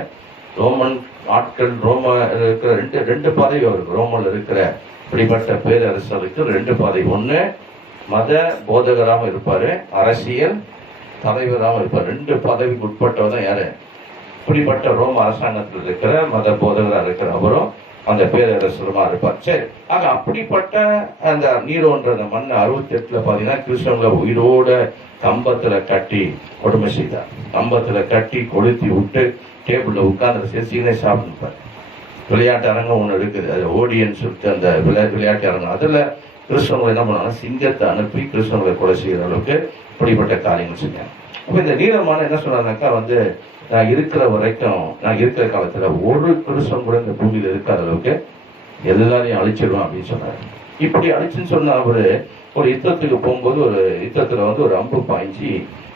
ரோமன் ஆட்கள். ரோம இருக்கிற ரெண்டு பதவி இருக்கு. ரோமன்ல இருக்கிற இப்படிப்பட்ட பேரரசருக்கு 2 பதவி. ஒண்ணு மத போதகராக இருப்பாரு, அரசியல் தலைவராக இருப்பார். 2 பதவிக்கு உட்பட்டவர் தான் யாரு? இப்படிப்பட்ட ரோம அரசாங்கத்தில் இருக்கிற மத போதகராக இருக்கிற அவரும் அந்த பேரரசருமா இருப்பார். சரி, ஆக அப்படிப்பட்ட அந்த நீரோன்ற அந்த மண் 68 பார்த்தீங்கன்னா கிறிஸ்தவங்களை உயிரோட கம்பத்துல கட்டி கொடுமை செய்தார். கம்பத்துல கட்டி கொளுத்தி விட்டு டேபிள்ல உட்கார்ந்து சீனை சாப்பிட்டுப்பார். விளையாட்டு அரங்கம் ஒன்று இருக்குது, அது ஓடியன்னு சொல்லிட்டு அந்த விளையாட்டு அரங்கம். அதுல கிறிஸ்தவங்களை என்ன பண்ணாங்க, சிங்கத்தை அனுப்பி கிறிஸ்தவங்களை கொலை செய்கிற அளவுக்கு இப்படிப்பட்ட காரியங்கள் செஞ்சாங்க. அப்ப இந்த நீளமான என்ன சொன்னாங்கன்னாக்கா வந்து நான் இருக்கிற வரைக்கும், நான் இருக்கிற காலத்துல ஒரு கிறிஸ்தவம் கூட இந்த பூமியில இருக்காத அளவுக்கு எல்லாரையும் அழிச்சிடுவான் அப்படின்னு சொன்னாரு. இப்படி அழிச்சுன்னு சொன்ன அவரு ஒரு யுத்தத்துக்கு போகும்போது ஒரு யுத்தத்துல வந்து ஒரு அம்பு பாய்ச்சி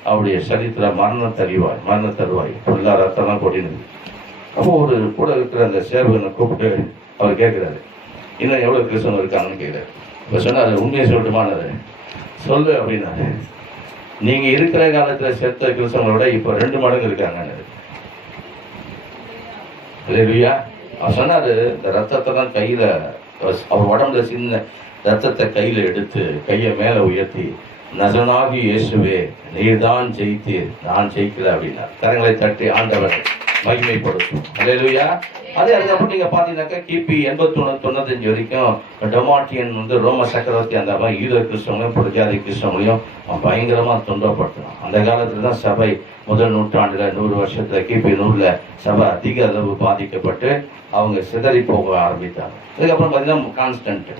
அவருடைய சரீரத்துல மரண தருவாய் ஃபுல்லா ரத்தம்லாம் கொட்டினது. அப்போ ஒரு கூட இருக்கிற அந்த சேவகனை கூப்பிட்டு அவர் கேட்கிறாரு, இன்னும் எவ்வளவு கிறிஸ்தவம் இருக்காங்கன்னு கேட்கிறாரு. இப்ப சொன்னாரு, உண்மையை சொல்லட்டுமானாரு, சொல்லு அப்படின்னாரு. நீங்க இருக்கிற காலத்துல செத்த கிறிஸ்தவங்களை விட இப்ப 2 மடங்கு இருக்காங்க. அவர் சொன்னாரு, இந்த ரத்தத்தை தான் கையில, அவர் உடம்புல சின்ன ரத்தத்தை கையில எடுத்து கையை மேல உயர்த்தி, நசனாகி இயேசுவே நீர்தான் ஜெயித்தீர், நான் ஜெயிக்கல அப்படின்னா கரங்களை தட்டி ஆண்டவர் மகிமைப்படுத்தும். அல்லேலூயா. அதுக்கப்புறம் நீங்க பாத்தீங்கன்னாக்கா கிபி 81-95 வரைக்கும் டொமாட்டியன் வந்து ரோம சக்கரவர்த்தி அந்த யூத கிறிஸ்தவங்களையும் புரஜாதி கிறிஸ்தவங்களையும் பயங்கரமா தொண்டப்படுத்தினான். அந்த காலத்துல தான் சபை முதல் நூற்றாண்டுல 100 வருஷத்துல கிபி 100ல சபை அதிக அளவு பாதிக்கப்பட்டு அவங்க சிதறி போக ஆரம்பித்தாங்க. அதுக்கப்புறம் பாத்தீங்கன்னா கான்ஸ்டன்ட்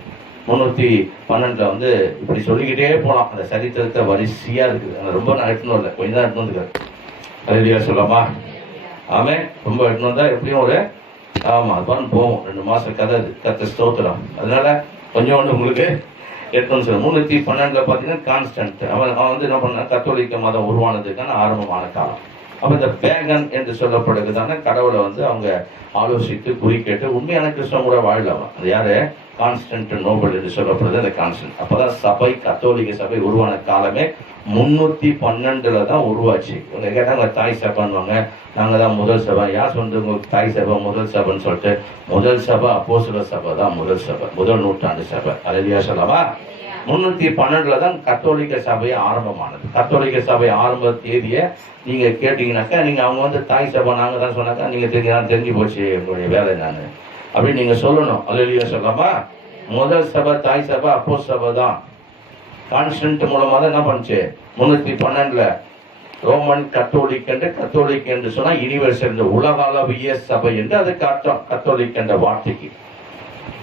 312 வந்து இப்படி சொல்லிக்கிட்டே போலாம். அந்த சரித்திரத்தை வரிசையா இருக்குது. ரொம்ப நான் எட்டுன்னு வரல, கொஞ்சம் தான் எட்டுன்னு வந்துருக்காரு. அல்லேலூயா சொல்லாமா? ஆமே, ரொம்ப எட்டுன்னு வந்தா எப்படியும் ஒரு ஆமா அது போவோம் 2 மாசம் கதை கத்த ஸ்தோத்திரம். அதனால கொஞ்சம் உங்களுக்கு 312 பார்த்தீங்கன்னா கான்ஸ்டன்ட் அவன் வந்து என்ன பண்ண, கத்தோலிக்க மதம் உருவானதுக்கான ஆரம்பமான காலம். அப்ப இந்த பேகன் என்று சொல்லப்படுறதுதான கடவுளை வந்து அவங்க ஆலோசித்து குறி கேட்டு உண்மையான கிறிஸ்தவம் கூட வாழலாம். அது யாரு? கான்ஸ்டன்ட் நோபல் என்று சொல்லப்படுறது அந்த கான்ஸ்டன்ட். அப்பதான் சபை, கத்தோலிக்க சபை உருவான காலமே 312 தான் உருவாச்சு. இவங்க கேட்டாங்க தாய் சபைன்னுவாங்க, நாங்க தான் முதல் சபை. யார் சொன்னது உங்களுக்கு தாய் சபை முதல் சபைன்னு சொல்லிட்டு? முதல் சபை அப்போஸ்தலர் சபை தான் முதல் சபை, முதல் நூற்றாண்டு சபை. அல்லேலூயா சொல்லவா? 312 தான் கத்தோலிக்க சபை ஆரம்பமானது. கத்தோலிக்க சபை ஆரம்ப தேதியை நீங்க கேட்டீங்கன்னாக்கா, நீங்க அவங்க வந்து தாய் சபை நாங்க தான் சொன்னாக்கா நீங்க தெரிஞ்சு போச்சு உங்களுடைய வேலை நான் அப்படின்னு நீங்க சொல்லணும். அல்லேலூயா சொல்லலாமா? முதல் சபை தாய் சபை அப்போஸ்தலர் சபை தான். கான்ஸ்டன்ட் மூலமா தான் என்ன பண்ணுச்சு, 312 ரோமன் கத்தோலிக் என்று சொன்னா யுனிவர்சல், இந்த உலக அளவிய சபை என்று அதுக்கு அர்த்தம் கத்தோலிக் என்ற வார்த்தைக்கு.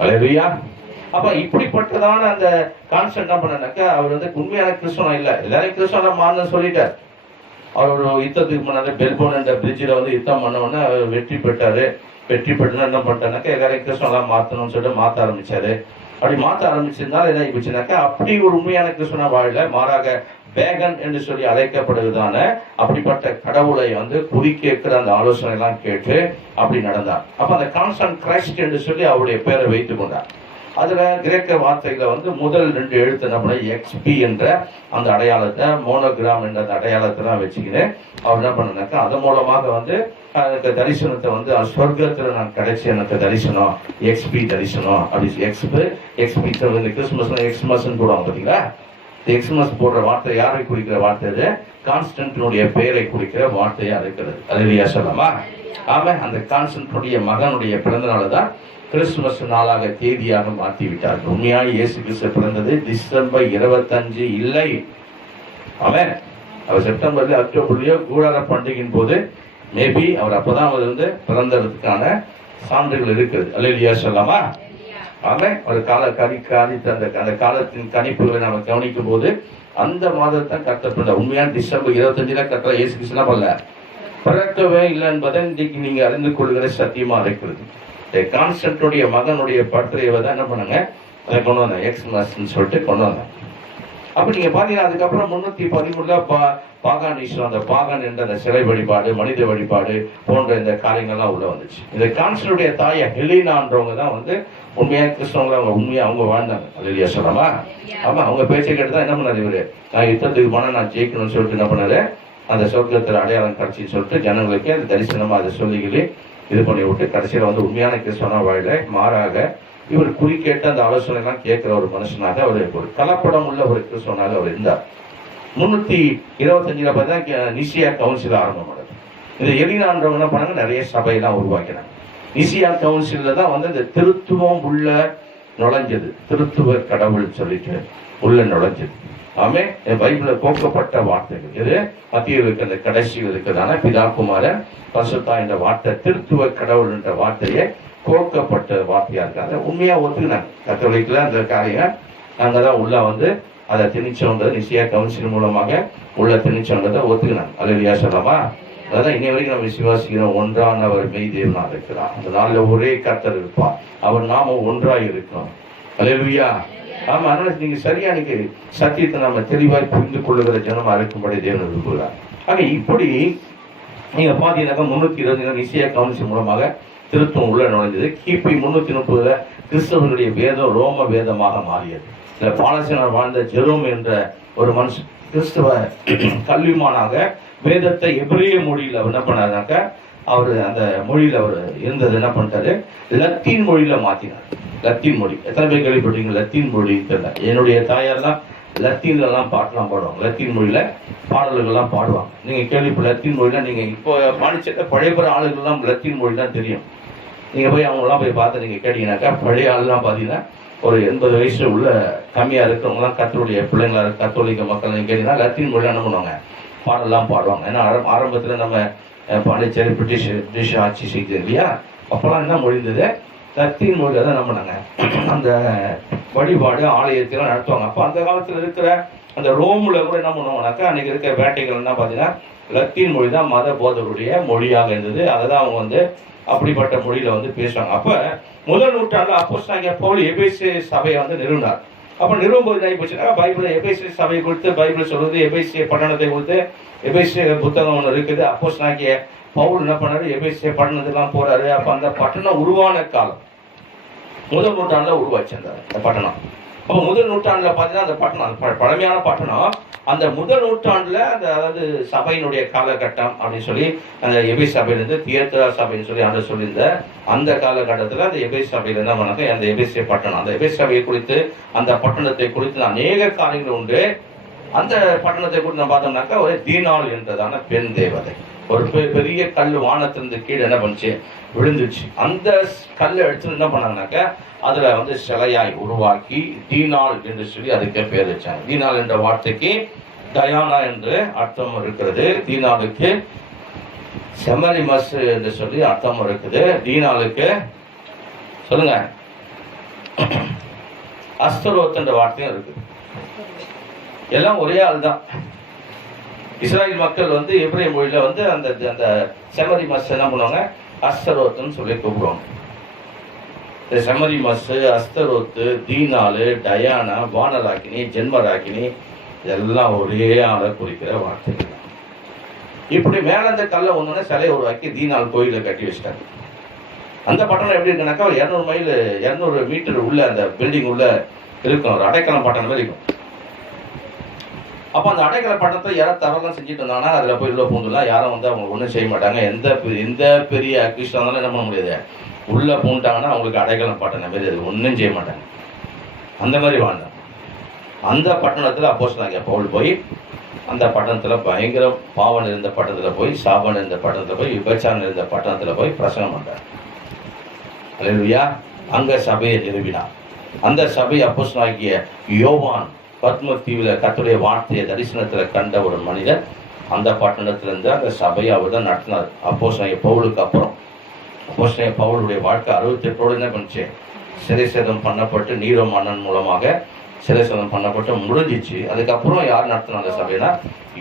அல்லேலூயா. அப்ப இப்படிப்பட்டதான அந்த கான்ஸ்டன்ட் என்ன பண்ணாக்கா, அவர் வந்து உண்மையான கிறிஸ்தவம் இல்ல, எல்லாரும் கிறிஸ்தவம் மாறணும்னு சொல்லிட்டார். அவர் ஒரு யுத்தத்துக்கு முன்னாடி பெல்போன் என்ற பிரிட்ஜில் வந்து யுத்தம் பண்ண உடனே அவர் வெற்றி பெற்றாரு. வெற்றி பெற்றுனா என்ன பண்ணிட்டாருனாக்கா, எல்லாரையும் கிறிஸ்தவம் மாற்றணும்னு சொல்லிட்டு மாற்ற ஆரம்பிச்சாரு. அப்படி மாற்ற ஆரம்பிச்சிருந்தாலும் என்ன ஆயிடுச்சுனாக்கா, அப்படி ஒரு உண்மையான கிறிஸ்தவனா வாழல, மாறாக வேகன் என்று சொல்லி அழைக்கப்படுவதான அப்படிப்பட்ட கடவுளை வந்து குறி கேட்கிற அந்த ஆலோசனை எல்லாம் கேட்டு அப்படி நடந்தார். அப்ப அந்த கான்ஸ்டன்ட் கிரைஸ்ட் என்று சொல்லி அவருடைய பேரை வைத்துக் கொண்டார். அதுல கிரேக்க வார்த்தையில வந்து முதல் 2 எழுத்து என்ன பண்ண XP என்ற அந்த அடையாளத்தை, மோனோகிராம் என்ற அந்த அடையாளத்தை வச்சுக்கின்னு அவர் என்ன பண்ணாக்கா அதன் மூலமாக வந்து எனக்கு தரிசனத்தை வந்து சொர்க்கத்துல நான் கிடைச்சி எனக்கு தரிசனம் XP தரிசனம் அப்படி XP இந்த கிறிஸ்துமஸ் போடுவாங்க பார்த்தீங்களா. எக்ஸ்மஸ் போடுற வார்த்தை யாரை குறிக்கிற வார்த்தை? அது கான்ஸ்டன்டினுடைய பெயரை குறிக்கிற வார்த்தையா இருக்கிறது. அல்லேலூயா சொல்லலாமா? ஆமா, அந்த கான்ஸ்டன்டினுடைய மகனுடைய பிறந்த நாள் தான் கிறிஸ்துமஸ் நாளாக தேதியாக மாற்றி விட்டார். உண்மையாக இயேசு கிறிஸ்து பிறந்தது டிசம்பர் 25 இல்லை. அவன் அவர் செப்டம்பர்ல அக்டோபர்லயோ கூடார பண்டிகையின் போது மேபி அவர் அப்பதான் அவர் வந்து பிறந்ததுக்கான சான்றுகள் இருக்குது. அல்லேலூயா சொல்லலாமா? அவன் ஒரு அந்த காலத்தின் கணிப்புகளை நம்ம கவனிக்கும் போது அந்த மாதத்தான் கட்டப்பட்ட உண்மையான டிசம்பர் 25 கட்டளை இயேசு கிறிஸ்து பண்ணல பிறக்கவே இல்லை என்பதை இன்றைக்கு நீங்க அறிந்து கொள்கிற சத்தியமா இருக்கிறது. கான்ஸ்டன்டுடைய மகனுடைய பர்த்டேவை தான் என்ன பண்ணுங்க அதை கொண்டு வந்தேன் எக்ஸ்மஸ்ன்னு சொல்லிட்டு கொண்டு வந்தேன். அப்ப நீங்க பாத்தீங்கன்னா அதுக்கப்புறம் 313 பாகானீஸ்வரம், அந்த பாகன் என்ற அந்த சிலை வழிபாடு, மனித வழிபாடு போன்ற இந்த காரியங்கள்லாம் உள்ள வந்துச்சு. இந்த கான்ஸ்டன்டுடைய தாயை ஹெலினான்றவங்க தான் வந்து உண்மையா கிறிஸ்தவங்களை அவங்க உண்மையா அவங்க வாழ்ந்தாங்க. அல்லேலூயா சொல்லலாமா? ஆமா, அவங்க பேச்சை கேட்டு தான் என்ன பண்ணாரு இவரு, நான் யுத்தத்துக்கு போனா நான் ஜெயிக்கணும்னு சொல்லிட்டு என்ன பண்ணாரு, அந்த சொர்க்கத்துல அடையாளம் கிடைச்சின்னு சொல்லிட்டு ஜனங்களுக்கு அந்த தரிசனமா அதை சொல்லிக்கிட்டு இது பண்ணி விட்டு கடைசியில வந்து உண்மையான கிறிஸ்தவனா வாழ மாறாக இவர் குறிக்கேட்ட அந்த ஆலோசனை எல்லாம் கேட்கிற ஒரு மனுஷனாக அவர் ஒரு கலப்படம் உள்ள ஒரு கிறிஸ்தவனாக அவர் இருந்தார். 325 பார்த்தா நிசியா கவுன்சில் ஆரம்பமானது. இந்த எலினான்றவங்க என்ன பண்ணாங்க, நிறைய சபையெல்லாம் உருவாக்கினாங்க. நிசியா கவுன்சில்ல தான் வந்து இந்த திருத்துவம் உள்ள நுழைஞ்சது, திருத்துவ கடவுள் சொல்லிட்டு உள்ள நுழைஞ்சது. ஆமே, பைபிள்ல கோக்கப்பட்ட வார்த்தைகள் இது மத்தியில் அந்த கடைசியில் இருக்கிறதான பிதா குமாரன் பரிசுத்தா என்ற வார்த்தை, திருத்துவ கடவுள் என்ற வார்த்தையை கோக்கப்பட்ட வார்த்தையா இருக்காங்க. உண்மையா ஒத்துக்கினாங்க கத்தோலிக்கல அந்த காரியம். நாங்க தான் உள்ள வந்து அதை திணிச்சவங்க நிச்சய கவுன்சில் மூலமாக உள்ள திணிச்சவங்க ஒத்துக்கினாங்க. அல்லேலூயா சொல்லலாமா? அதான் இன்னை வரைக்கும் நம்ம விசுவாசிக்கிறோம், ஒன்றானவர் மெய் தேவனா இருக்கிறார். அந்த நாள்ல ஒரே கர்த்தர் இருப்பார், அவர் நாம ஒன்றாய் இருக்கோம். அல்லேலூயா. ஆமா, அதனால நீங்க சரியா நீங்க சத்தியத்தை நம்ம தெளிவாய் புரிந்து கொள்ளுகிற ஜனமா இருக்கும்படி தேவன் விரும்புகிறார். ஆக இப்படி நீங்க பாத்தீங்கன்னாக்கா 320 நிச்சய கவுன்சில் மூலமாக திருத்தம் உள்ள நுழைஞ்சது. கிபி 330 கிறிஸ்தவர்களுடைய வேதம் ரோம வேதமாக மாறியது. இந்த பாலஸ்தீனர் வாழ்ந்த ஜெரோம் என்ற ஒரு மனுஷன் கிறிஸ்தவ கல்விமானாக வேதத்தை எபிரேய மொழியில என்ன பண்ணாருனாக்க அவர் அந்த மொழியில அவர் இருந்தது என்ன பண்ணிட்டாரு, லத்தீன் மொழியில மாத்தினார். லத்தீன் மொழி எத்தனை பேர் கேள்விப்பட்டீங்க? லத்தீன் மொழி தெரியல. என்னுடைய தாயார்லாம் லத்தீன்ல எல்லாம் பாட்டெல்லாம் பாடுவாங்க, லத்தீன் மொழியில பாடல்கள்லாம் பாடுவாங்க. நீங்க கேள்விப்பட்ட லத்தீன் மொழியில நீங்க இப்போ பாண்டிச்சேரியில் பழைய ஆளுகள்லாம் லத்தீன் மொழி தான் தெரியும். நீங்க போய் அவங்களாம் போய் பார்த்து நீங்க கேட்டீங்கன்னாக்கா பழைய ஆளுலாம் பாத்தீங்கன்னா ஒரு 80 வயசு உள்ள கம்மியா இருக்கிறவங்கலாம் கத்தோலிய பிள்ளைங்களா கத்தோலிக்க மக்கள் நீங்க கேட்டீங்கன்னா லத்தீன் மொழியில என்ன பண்ணுவாங்க, பாடலாம் பாடுவாங்க. ஏன்னா ஆரம்பத்துல நம்ம பாண்டிச்சேரி பிரிட்டிஷ் ஆட்சி செய்தது இல்லையா, அப்பெல்லாம் என்ன மொழி இருந்தது, லத்தீன் மொழியில தான் என்ன பண்ணாங்க அந்த வழிபாடு ஆலயத்திலாம் நடத்துவாங்க. அப்போ அந்த காலத்துல இருக்கிற அந்த ரோம்ல கூட என்ன பண்ணுவாங்கனாக்கா அன்னைக்கு இருக்கிற வேட்டைகள் என்ன பார்த்தீங்கன்னா லத்தீன் மொழி தான் மத போதருடைய மொழியாக இருந்தது. அதை தான் அவங்க வந்து அப்படிப்பட்ட மொழியில வந்து பேசுவாங்க. அப்ப முதல் நூற்றாண்டுல அப்போஸ்தலனாகிய பவுல் எபேசு சபையை வந்து நிறுவினார். அப்ப நிறுவும்போது என்ன போச்சுன்னா பைபிள் எபேசு சபையை குறித்து பைபிள் சொல்றது, எபேசிய பட்டணத்தை குறித்து எபேசிய புத்தகம் ஒன்று இருக்குது. அப்போஸ்தலனாகிய பவுல் என்ன பண்ணாரு, எபேசிய பட்டணத்துக்கெல்லாம் போறாரு. அப்ப அந்த பட்டணம் உருவான காலம் முதல் நூற்றாண்டுல உருவாச்சு அந்த பட்டணம். அப்போ முதல் நூற்றாண்டுல பார்த்தீங்கன்னா அந்த பட்டணம் பழமையான பட்டணம். அந்த முதல் நூற்றாண்டுல அந்த அதாவது சபையினுடைய காலகட்டம் அப்படின்னு சொல்லி அந்த எபேசு சபையிலிருந்து தியேத்தரா சபைன்னு சொல்லி அந்த சொல்லியிருந்த அந்த காலகட்டத்தில் அந்த எபேசு சபையில என்ன பண்ணாங்க, அந்த எபேசிய பட்டணம், அந்த எபேசு சபையை குறித்து அந்த பட்டணத்தை குறித்து அநேக காரியங்கள் உண்டு. அந்த பட்டணத்தை குறித்து நம்ம பார்த்தோம்னாக்கா ஒரு தீனாள் என்றதான பெண் தேவதை, ஒரு பெரிய கல் வானத்திலிருந்து கீழே என்ன பண்ணுச்சு, விழுந்துச்சு. அந்த கல்லை எடுத்து என்ன பண்ணாங்கனாக்கா அதுல வந்து சிலையாய் உருவாக்கி தீனாள் என்று சொல்லி அதுக்கு பேர் வச்சாங்க. தீனாள் என்ற வார்த்தைக்கு டயானா என்று அர்த்தம் இருக்கிறது. தீனாளுக்கு செமரிமஸ் என்று சொல்லி அர்த்தம் இருக்குது. தீனாளுக்கு சொல்லுங்க அஸ்தரோத் என்ற வார்த்தையும் இருக்கு. எல்லாம் ஒரே ஆள் தான். இஸ்ராயல் மக்கள் வந்து எபிரேய மொழியில வந்து அந்த அந்த செமரிமஸ் என்ன பண்ணுவாங்க, அஸ்தரோத்துன்னு சொல்லி கூப்பிடுவாங்க. இந்த செமரிமஸ், அஸ்தரோத்து, தீனாலு, டயானா, வானராக்கினி, ஜென்மராக்கினி இதெல்லாம் ஒரே ஆளை குறிக்கிற வார்த்தைகள். இப்படி மேல இந்த கல்லை ஒண்ணுன்னு சிலையை உருவாக்கி தீனால் கோயிலை கட்டி வச்சிட்டாங்க. அந்த பட்டணம் எப்படி இருக்குனாக்கா 200 மீட்டர் உள்ள அந்த பில்டிங் உள்ள இருக்கும், ஒரு அடைக்கலம் பட்டணம் மாதிரி இருக்கும். அப்போ அந்த அடைக்கல பட்டணத்தை யாராவது தரலாம் செஞ்சுட்டு இருந்தாங்கன்னா அதில் போய் உள்ள பூந்துலாம் யாரும் வந்து அவங்க ஒன்றும் செய்ய மாட்டாங்க. எந்த பெரிய அக்யூஸ்டாக இருந்தாலும் என்ன பண்ண முடியாது, உள்ள பூண்டாங்கன்னா அவங்களுக்கு அடைக்கலம் பட்டணம் மாதிரி அது ஒன்றும் செய்ய மாட்டாங்க. அந்த மாதிரி வாழ்ந்தாங்க. அந்த பட்டணத்தில் அப்போஸ்தலனாகிய பவுல் போய் அந்த பட்டணத்தில் பயங்கர பாவம் இருந்த பட்டணத்தில் போய், சாபம் இருந்த பட்டணத்தில் போய், விபச்சாரம் இருந்த பட்டணத்தில் போய் பிரசங்கம் பண்றார். அல்லேலூயா. அங்க சபையை நிறுவினார். அந்த சபை அப்போஸ்தலனாகிய யோவான் பத்ம தீவில் கர்த்தருடைய வார்த்தையை தரிசனத்தில் கண்ட ஒரு மனிதர் அந்த பட்டணத்திலிருந்து அந்த சபையை அவர் தான் நடத்தினார். அப்போஸ்தலனாகிய பவுலுக்கு அப்புறம் அப்போஸ்தலனாகிய பவுலுடைய வாழ்க்கை 68 என்ன பண்ணுச்சு, சிறை சேதம் பண்ணப்பட்டு நீரோ மன்னன் மூலமாக சிறை சேதம் பண்ணப்பட்டு முடிஞ்சிச்சு. அதுக்கப்புறம் யார் நடத்தின சபைனா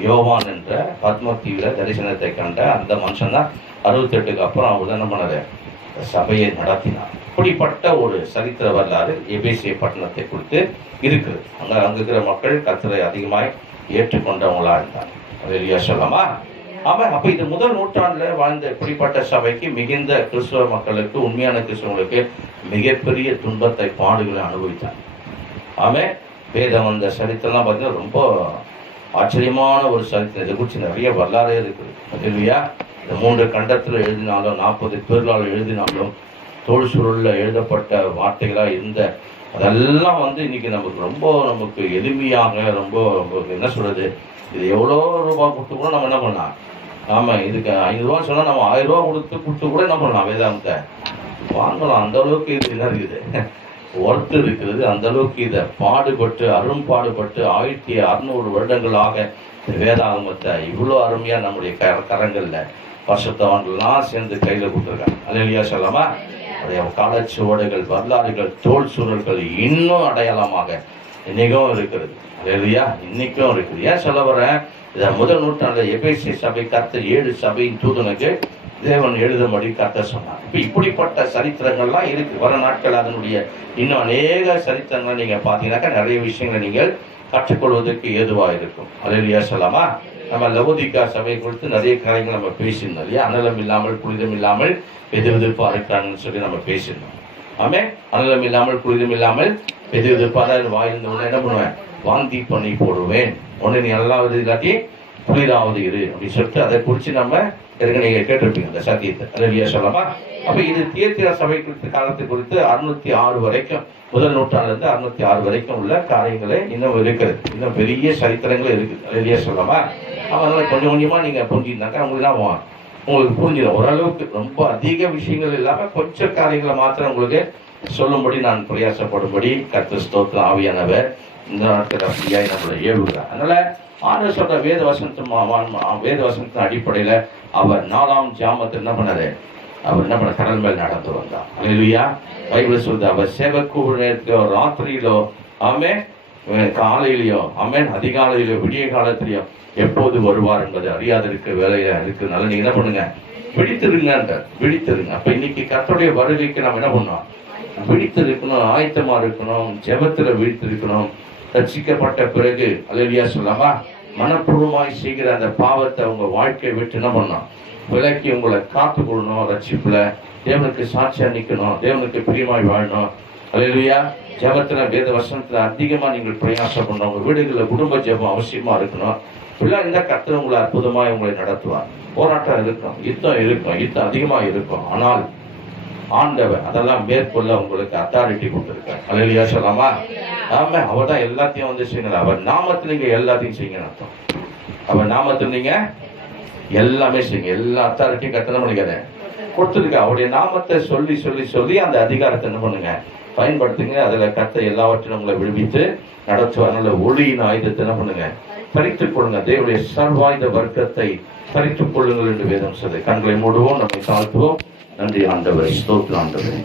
யோவான் என்ற பத்ம தீவில் தரிசனத்தை கண்ட அந்த மனுஷன் தான் 68க்கு அப்புறம் அவர் என்ன பண்ணாரு, சபையை நடத்தினார். இப்படிப்பட்ட ஒரு சரித்திர வரலாறு எபேசிய பட்டணத்தை குறித்து இருக்குது. அங்க இருக்கிற மக்கள் கர்த்தரை அதிகமாய் ஏற்றுக்கொண்டவங்களா இருந்தாங்க. வெளியா சொல்லாமா? ஆமா. அப்ப இது முதல் நூற்றாண்டுல வாழ்ந்த இப்படிப்பட்ட சபைக்கு மிகுந்த கிறிஸ்தவ மக்களுக்கு, உண்மையான கிறிஸ்தவங்களுக்கு மிகப்பெரிய துன்பத்தை பாடுகளை அனுபவித்தாங்க. ஆமே. வேதம் அந்த சரித்திரம்லாம் பார்த்தீங்கன்னா ரொம்ப ஆச்சரியமான ஒரு சரித்திரம். இதை குறித்து நிறைய வரலாறே இருக்குது. இல்லையா? இந்த 3 கண்டத்தில் எழுதினாலும் 40 பேர்களால் எழுதினாலும் தோல் சுருள்ல எழுதப்பட்ட வார்த்தைகளா இருந்த அதெல்லாம் வந்து இன்னைக்கு நமக்கு எளிமையாக ரொம்ப என்ன சொல்றது, இது எவ்வளோ ரூபாய் கொடுத்து கூட நம்ம என்ன பண்ணலாம், ஆமா இதுக்கு 500 ரூபா சொன்னா நம்ம 1000 ரூபா கொடுத்து கூட என்ன பண்ணலாம், வேதாந்தத்தை வாங்கலாம். அந்த அளவுக்கு இது என்ன இருக்குது, ஒர்த்து இருக்கிறது. அந்த அளவுக்கு இதை பாடுபட்டு அரும்பாடுபட்டு 1600 வருடங்களாக வேதாகமத்தை இவ்வளோ அருமையா நம்முடைய கரங்கள்ல பரிசுத்தவான்கள்லாம் சேர்ந்து கையில கொடுத்துருக்காங்க. அல்லேலூயா சொல்லாமா? அதே காலச்சுவடுகள், வரலாறுகள், தோல் சூழல்கள் இன்னும் அடையாளமாக இன்னைக்கும் இருக்கிறது. அல்லேலூயா, இன்னைக்கும் இருக்குது. ஏன் சொல்ல வரேன், இதை முதல் நூற்றாண்டுல எபேசிய சபை கர்த்தர் 7 சபையின் தூதனுக்கு தேவன் எழுதும்படி கர்த்தர் சொன்னார். இப்படிப்பட்ட சரித்திரங்கள்லாம் இருக்கு. வர நாட்கள் அதனுடைய இன்னும் அநேக சரித்திரங்கள் நீங்க பாத்தீங்கன்னாக்கா நிறைய விஷயங்களை நீங்கள் கற்றுக்கொள்வதற்கு ஏதுவா இருக்கும். அல்லேலூயா சொல்லாமா? நம்ம லவோதிக்கா சபை குறித்து நிறைய காரியங்கள் நம்ம பேசியிருந்தோம் இல்லையா? அனலம் இல்லாமல் புனிதம் இல்லாமல் வெதுவெதுப்பா இருக்கிறாங்கன்னு சொல்லி நம்ம பேசியிருந்தோம். ஆமே. அனலம் இல்லாமல் புனிதம் இல்லாமல் வெதுவெதுப்பா தான் வாயிருந்த உடனே என்ன பண்ணுவேன், வாந்தி பண்ணி போடுவேன், உடனே நீ நல்லாவது இல்லாட்டி புனிதாவது இரு அப்படின்னு சொல்லிட்டு அதை குறித்து நம்ம நீங்க கேட்டிருப்பீங்க அந்த சத்தியத்தை. அல்லேலூயா சொல்லாமா? அப்ப இது தியத்திரா சபை குறித்த காலத்தை குறித்து 606 வரைக்கும், முதல் நூற்றாண்டுல இருந்து 606 வரைக்கும் உள்ள காரியங்களே இன்னும் இருக்கிறது. இன்னும் பெரிய சரித்திரங்களே இருக்குது. அல்லேலூயா சொல்லாமா? அதனால கொஞ்சம் கொஞ்சமா நீங்க புரிஞ்சுனாக்கா உங்களுக்கு புரிஞ்சிடும் ஓரளவுக்கு. ரொம்ப அதிக விஷயங்கள் இல்லாம கொஞ்சம் காரியங்களை மாத்திரம் உங்களுக்கு சொல்லும்படி நான் பிரயாசப்படும்படி கர்த்தர் ஸ்தோத்திரம் ஆவியானவர் இந்த நாட்கள் அப்படியா நம்மளை ஏவுகிறார். அதனால ஆண்டவர் சொல்ற வேத வசனத்தின் அடிப்படையில அவர் 4ஆம் ஜாமத்தில் என்ன பண்ணாரு, அவர் என்ன பண்ண கடல் மேல் நடந்து வந்தார். அல்லேலூயா. பைபிள் சொல்றது அவர் சேவக்கூடோ ராத்திரியிலோ ஆமே காலையிலையோ ஆமேன் அதிகாலையிலோ விடிய காலத்திலையோ எப்போது வருவார் என்பது அறியாத இருக்க வேலையா இருக்குனால நீங்க என்ன பண்ணுங்க, விழித்திருங்க. அப்ப இன்னைக்கு கர்த்தருடைய வருகைக்கு நம்ம என்ன பண்ணோம், விழித்திருக்கணும், ஆயத்தமா இருக்கணும், ஜெபத்துல விழித்திருக்கணும். ரட்சிக்கப்பட்ட பிறகு அல்லேலூயா சொல்லாமா, மனப்பூர்வமாய் செய்கிற அந்த பாவத்தை உங்க வாழ்க்கையை விட்டு என்ன பண்ணணும், விலக்கி உங்களை காத்துக்கொள்ளணும். ரட்சிப்புல தேவனுக்கு சாட்சியா நிக்கணும், தேவனுக்கு பிரியமாய் வாழணும். அல்லேலூயா. ஜெபத்துல வேத வசனத்துல அதிகமா நீங்கள் பிரயாசம் பண்ணணும். உங்க வீடுகளில் குடும்ப ஜெபம் அவசியமா இருக்கணும். இப்படிலாம் இருந்தா கர்த்தர் உங்களை அற்புதமாய் உங்களை நடத்துவார். போராட்டம் இருக்கும், யுத்தம் அதிகமா இருக்கும். ஆனால் ஆண்டவர் அதெல்லாம் மேற்கொள்ள உங்களுக்கு அத்தாரிட்டி கொடுத்திருக்கார். அல்லேலூயா சொல்லாமா? ஆமா. அவர் தான் எல்லாத்தையும் வந்து செய்யணும். அவர் நாமத்தில் நீங்க எல்லாத்தையும் செய்யுங்க அர்த்தம். அவர் நாமத்தில் நீங்க எல்லாமே செய்யுங்க. எல்லா அத்தாரிட்டியும் கட்டணம் பண்ணிக்காத கொடுத்துருக்க. அவருடைய நாமத்தை சொல்லி சொல்லி சொல்லி அந்த அதிகாரத்தை என்ன பண்ணுங்க, பயன்படுத்துங்க. அதுல கர்த்தர் எல்லாவற்றையும் உங்களை விடுவித்து நடத்துவார். நல்ல ஒளியின் ஆயுதத்தை என்ன பண்ணுங்க, பறித்துக் கொள்ளுங்க. தேவனுடைய சர்வாயுத வர்க்கத்தை பறித்துக் கொள்ளுங்கள் என்று வேதம் சொல்லுது. கண்களை மூடுவோம், நம்மை தாழ்த்துவோம். நன்றி ஆண்டவரே, ஸ்தோத்திரம் ஆண்டவரே.